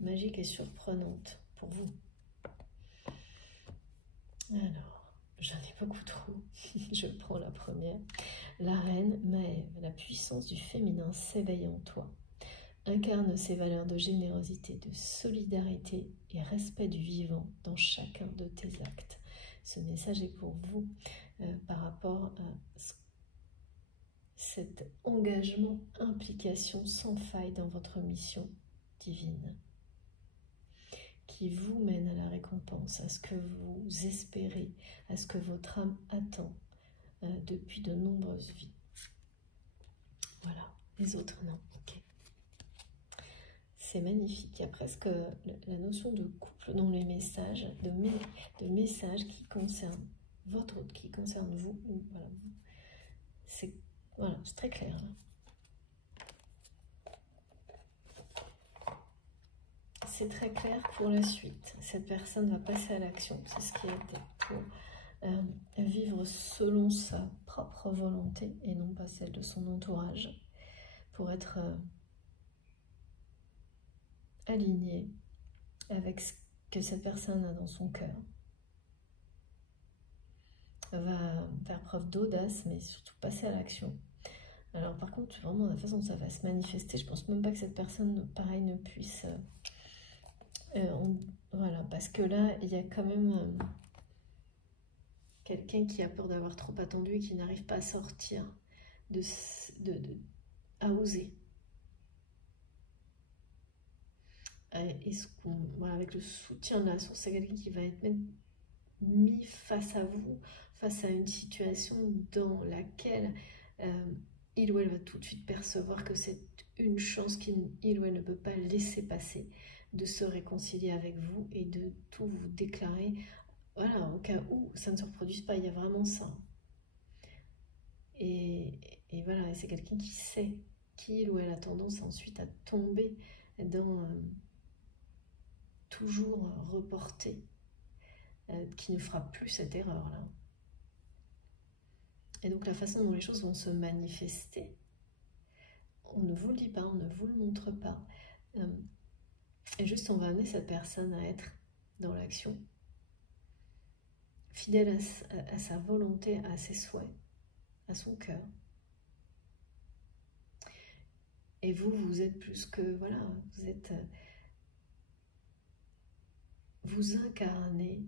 magique et surprenante pour vous. Alors, j'en ai beaucoup trop. Je prends la première. La reine Maëve, la puissance du féminin s'éveille en toi. Incarne ces valeurs de générosité, de solidarité et respect du vivant dans chacun de tes actes. Ce message est pour vous par rapport à cet engagement, implication sans faille dans votre mission divine, qui vous mène à la récompense, à ce que vous espérez, à ce que votre âme attend depuis de nombreuses vies. Voilà, les autres non. Ok. C'est magnifique. Il y a presque la notion de couple dans les messages, de messages qui concernent qui concernent vous. Voilà. C'est très clair. C'est très clair pour la suite. Cette personne va passer à l'action. C'est ce qui a été pour vivre selon sa propre volonté et non pas celle de son entourage, pour être aligné avec ce que cette personne a dans son cœur. Va faire preuve d'audace, mais surtout passer à l'action. Alors par contre, vraiment la façon dont ça va se manifester, je pense même pas que cette personne, pareil, ne puisse... voilà, parce que là, il y a quand même quelqu'un qui a peur d'avoir trop attendu et qui n'arrive pas à sortir, à oser. Et voilà, avec le soutien de la source, c'est quelqu'un qui va être même mis face à vous, face à une situation dans laquelle il ou elle va tout de suite percevoir que c'est une chance qu'il ou elle ne peut pas laisser passer, de se réconcilier avec vous et de tout vous déclarer. Voilà, au cas où ça ne se reproduise pas, il y a vraiment ça. Et voilà, c'est quelqu'un qui sait qu'il ou elle a tendance ensuite à tomber dans toujours reporter, qui ne fera plus cette erreur-là. Et donc la façon dont les choses vont se manifester, on ne vous le dit pas, on ne vous le montre pas. Et juste on va amener cette personne à être dans l'action fidèle à sa volonté, à ses souhaits, à son cœur. Et vous, vous êtes plus que, voilà, vous incarnez.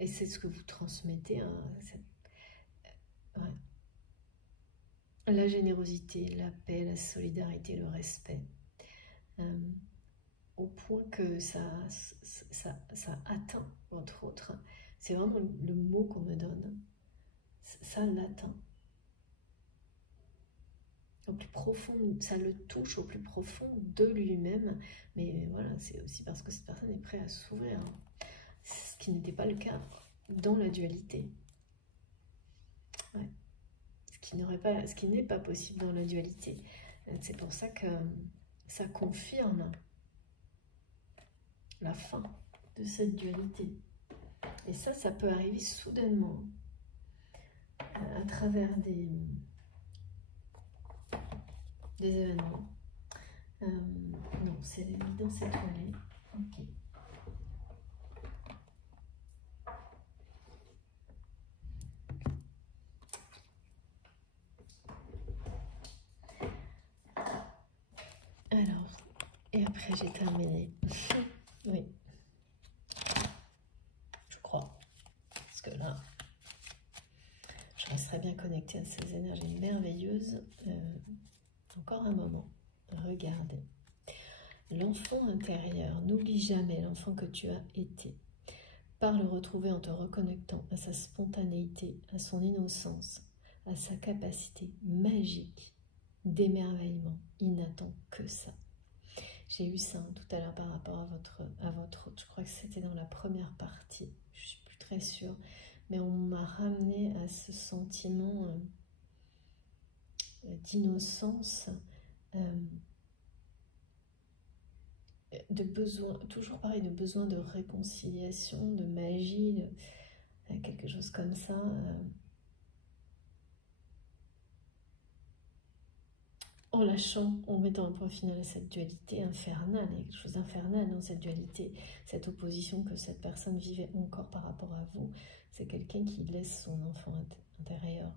Et c'est ce que vous transmettez, hein, ouais. La générosité, la paix, la solidarité, le respect. Au point que ça atteint, entre autres. C'est vraiment le mot qu'on me donne. Ça l'atteint. Au plus profond, ça le touche au plus profond de lui-même. Mais voilà, c'est aussi parce que cette personne est prête à s'ouvrir. Ce qui n'était pas le cas dans la dualité. Ouais. Ce qui n'est pas possible dans la dualité. C'est pour ça que ça confirme la fin de cette dualité. Et ça peut arriver soudainement à travers des événements. Non, c'est l'évidence étoilée. Ok. Alors, et après j'ai terminé. Oui. Je crois. Parce que là, je resterai bien connectée à ces énergies merveilleuses. Encore un moment. Regardez. L'enfant intérieur, n'oublie jamais l'enfant que tu as été. Par le retrouver en te reconnectant à sa spontanéité, à son innocence, à sa capacité magique d'émerveillement. Il n'attend que ça. J'ai eu ça tout à l'heure par rapport à votre je crois que c'était dans la première partie, je suis plus très sûre, mais on m'a ramené à ce sentiment d'innocence, de besoin, toujours pareil, de besoin de réconciliation, de magie, quelque chose comme ça. En lâchant, en mettant un point final à cette dualité infernale, il y a quelque chose d'infernal dans cette dualité, cette opposition que cette personne vivait encore par rapport à vous. C'est quelqu'un qui laisse son enfant intérieur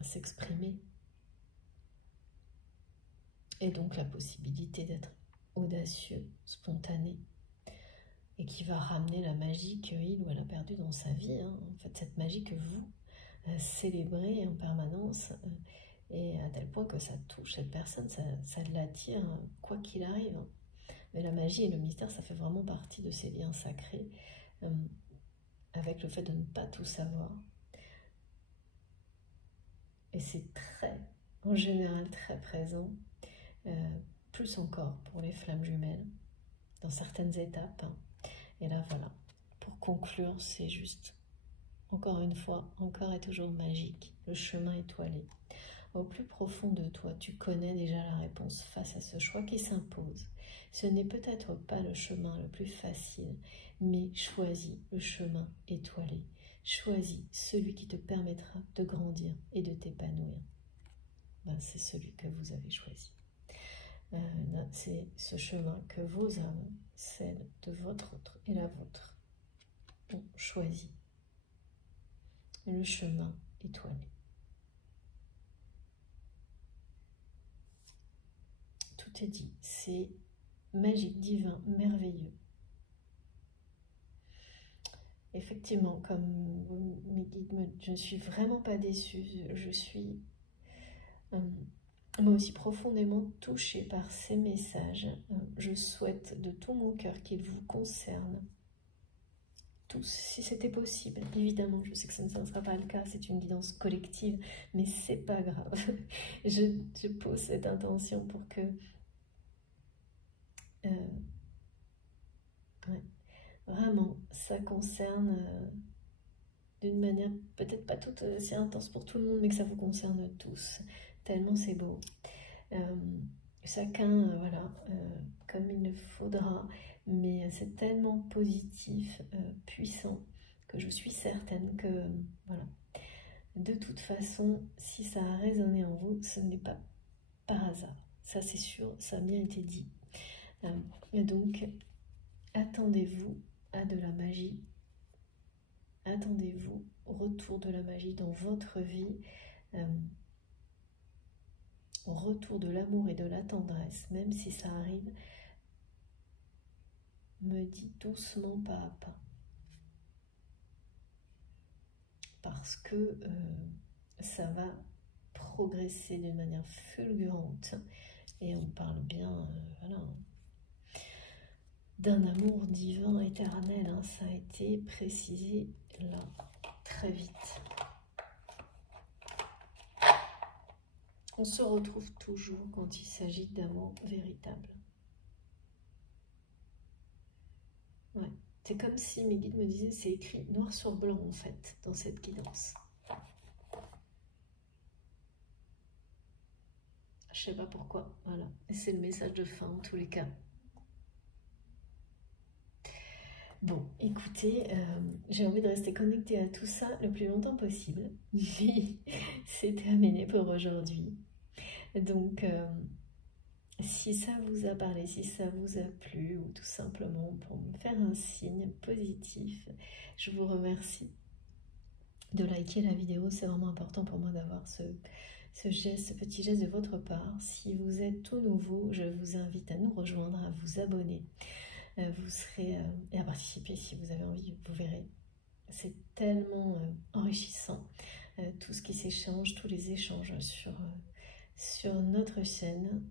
s'exprimer. Et donc la possibilité d'être audacieux, spontané, et qui va ramener la magie qu'il ou elle a perdue dans sa vie. Hein. En fait, cette magie que vous célébrez en permanence, et à tel point que ça touche cette personne, ça l'attire, quoi qu'il arrive. Mais la magie et le mystère, ça fait vraiment partie de ces liens sacrés, avec le fait de ne pas tout savoir. Et c'est en général très présent, plus encore pour les flammes jumelles, dans certaines étapes. Et là, voilà, pour conclure, c'est juste, encore une fois, encore et toujours magique, le chemin étoilé. Au plus profond de toi, tu connais déjà la réponse face à ce choix qui s'impose. Ce n'est peut-être pas le chemin le plus facile, mais choisis le chemin étoilé. Choisis celui qui te permettra de grandir et de t'épanouir. C'est celui que vous avez choisi. C'est ce chemin que vos âmes, celle de votre autre et la vôtre, ont choisi. Le chemin étoilé. Tout est dit, c'est magique, divin, merveilleux. Effectivement, comme mes guides je ne suis vraiment pas déçue, je suis moi aussi profondément touchée par ces messages. Je souhaite de tout mon cœur qu'ils vous concernent tous, si c'était possible. Évidemment, je sais que ça ne sera pas le cas, c'est une guidance collective, mais c'est pas grave. Je pose cette intention pour que ouais, vraiment, ça concerne d'une manière peut-être pas toute si intense pour tout le monde, mais que ça vous concerne tous. Tellement c'est beau. Chacun, voilà, comme il le faudra, mais c'est tellement positif, puissant, que je suis certaine que, voilà, de toute façon, si ça a résonné en vous, ce n'est pas par hasard. Ça c'est sûr, ça a bien été dit. Et donc, attendez-vous à de la magie. Attendez-vous au retour de la magie dans votre vie, au retour de l'amour et de la tendresse, même si ça arrive, me dit doucement pas à pas. Parce que ça va progresser d'une manière fulgurante. Et on parle bien, voilà, d'un amour divin éternel, hein, ça a été précisé là, très vite. On se retrouve toujours quand il s'agit d'amour véritable. Ouais. C'est comme si mes guides me disaient, c'est écrit noir sur blanc en fait, dans cette guidance. Je sais pas pourquoi, voilà. Et c'est le message de fin en tous les cas. Bon, écoutez, j'ai envie de rester connectée à tout ça le plus longtemps possible. Mais c'est terminé pour aujourd'hui. Donc, si ça vous a parlé, si ça vous a plu, ou tout simplement pour me faire un signe positif, je vous remercie de liker la vidéo. C'est vraiment important pour moi d'avoir ce geste, ce petit geste de votre part. Si vous êtes tout nouveau, je vous invite à nous rejoindre, à vous abonner. Vous serez et à participer si vous avez envie, vous verrez. C'est tellement enrichissant, tout ce qui s'échange, tous les échanges sur notre chaîne.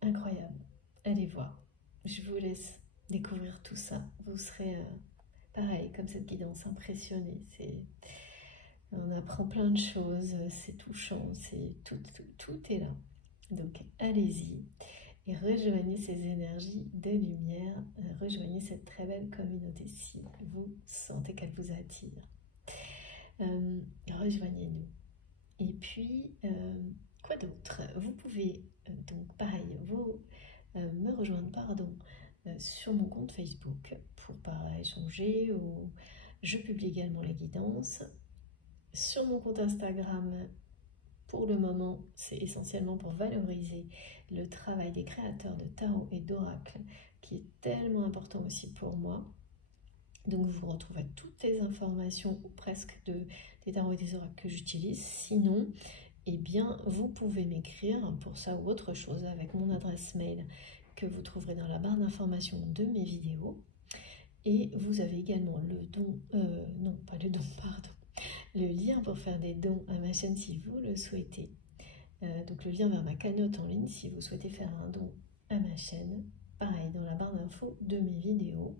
Incroyable. Allez voir. Je vous laisse découvrir tout ça. Vous serez pareil, comme cette guidance, impressionné. On apprend plein de choses, c'est touchant, tout est là. Donc allez-y et rejoignez ces énergies de lumière, rejoignez cette très belle communauté si vous sentez qu'elle vous attire. Rejoignez-nous. Et puis, quoi d'autre? Vous pouvez, donc pareil, me rejoindre, sur mon compte Facebook pour échanger, ou je publie également les guidances. Sur mon compte Instagram, pour le moment, c'est essentiellement pour valoriser le travail des créateurs de tarot et d'oracle, qui est tellement important aussi pour moi. Donc vous retrouvez toutes les informations, ou presque, des tarots et des oracles que j'utilise. Sinon, eh bien, vous pouvez m'écrire pour ça ou autre chose avec mon adresse mail que vous trouverez dans la barre d'information de mes vidéos. Et vous avez également le don, non pas le don, pardon, le lien pour faire des dons à ma chaîne si vous le souhaitez. Donc le lien vers ma cagnotte en ligne si vous souhaitez faire un don à ma chaîne. Pareil, dans la barre d'infos de mes vidéos.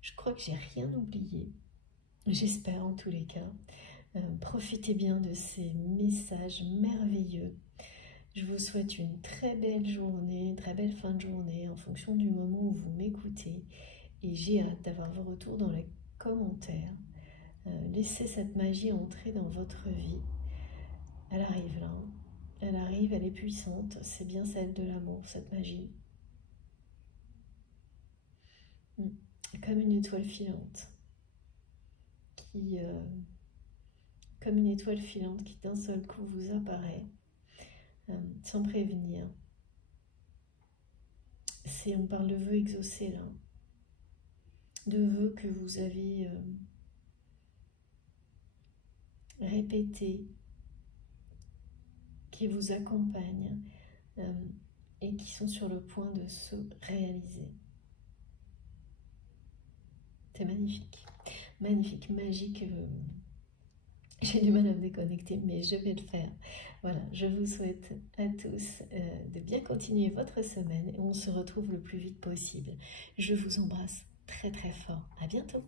Je crois que j'ai rien oublié. J'espère en tous les cas. Profitez bien de ces messages merveilleux. Je vous souhaite une très belle journée, une très belle fin de journée en fonction du moment où vous m'écoutez. Et j'ai hâte d'avoir vos retours dans les commentaires. Laissez cette magie entrer dans votre vie. Elle arrive là. Elle arrive, elle est puissante. C'est bien celle de l'amour, cette magie. Comme une étoile filante. Comme une étoile filante qui d'un seul coup vous apparaît sans prévenir. On parle de vœux exaucés là, de vœux que vous avez répétés, qui vous accompagnent et qui sont sur le point de se réaliser. C'est magnifique, magnifique, magique. J'ai du mal à me déconnecter, mais je vais le faire. Voilà, je vous souhaite à tous de bien continuer votre semaine et on se retrouve le plus vite possible. Je vous embrasse très très fort. À bientôt.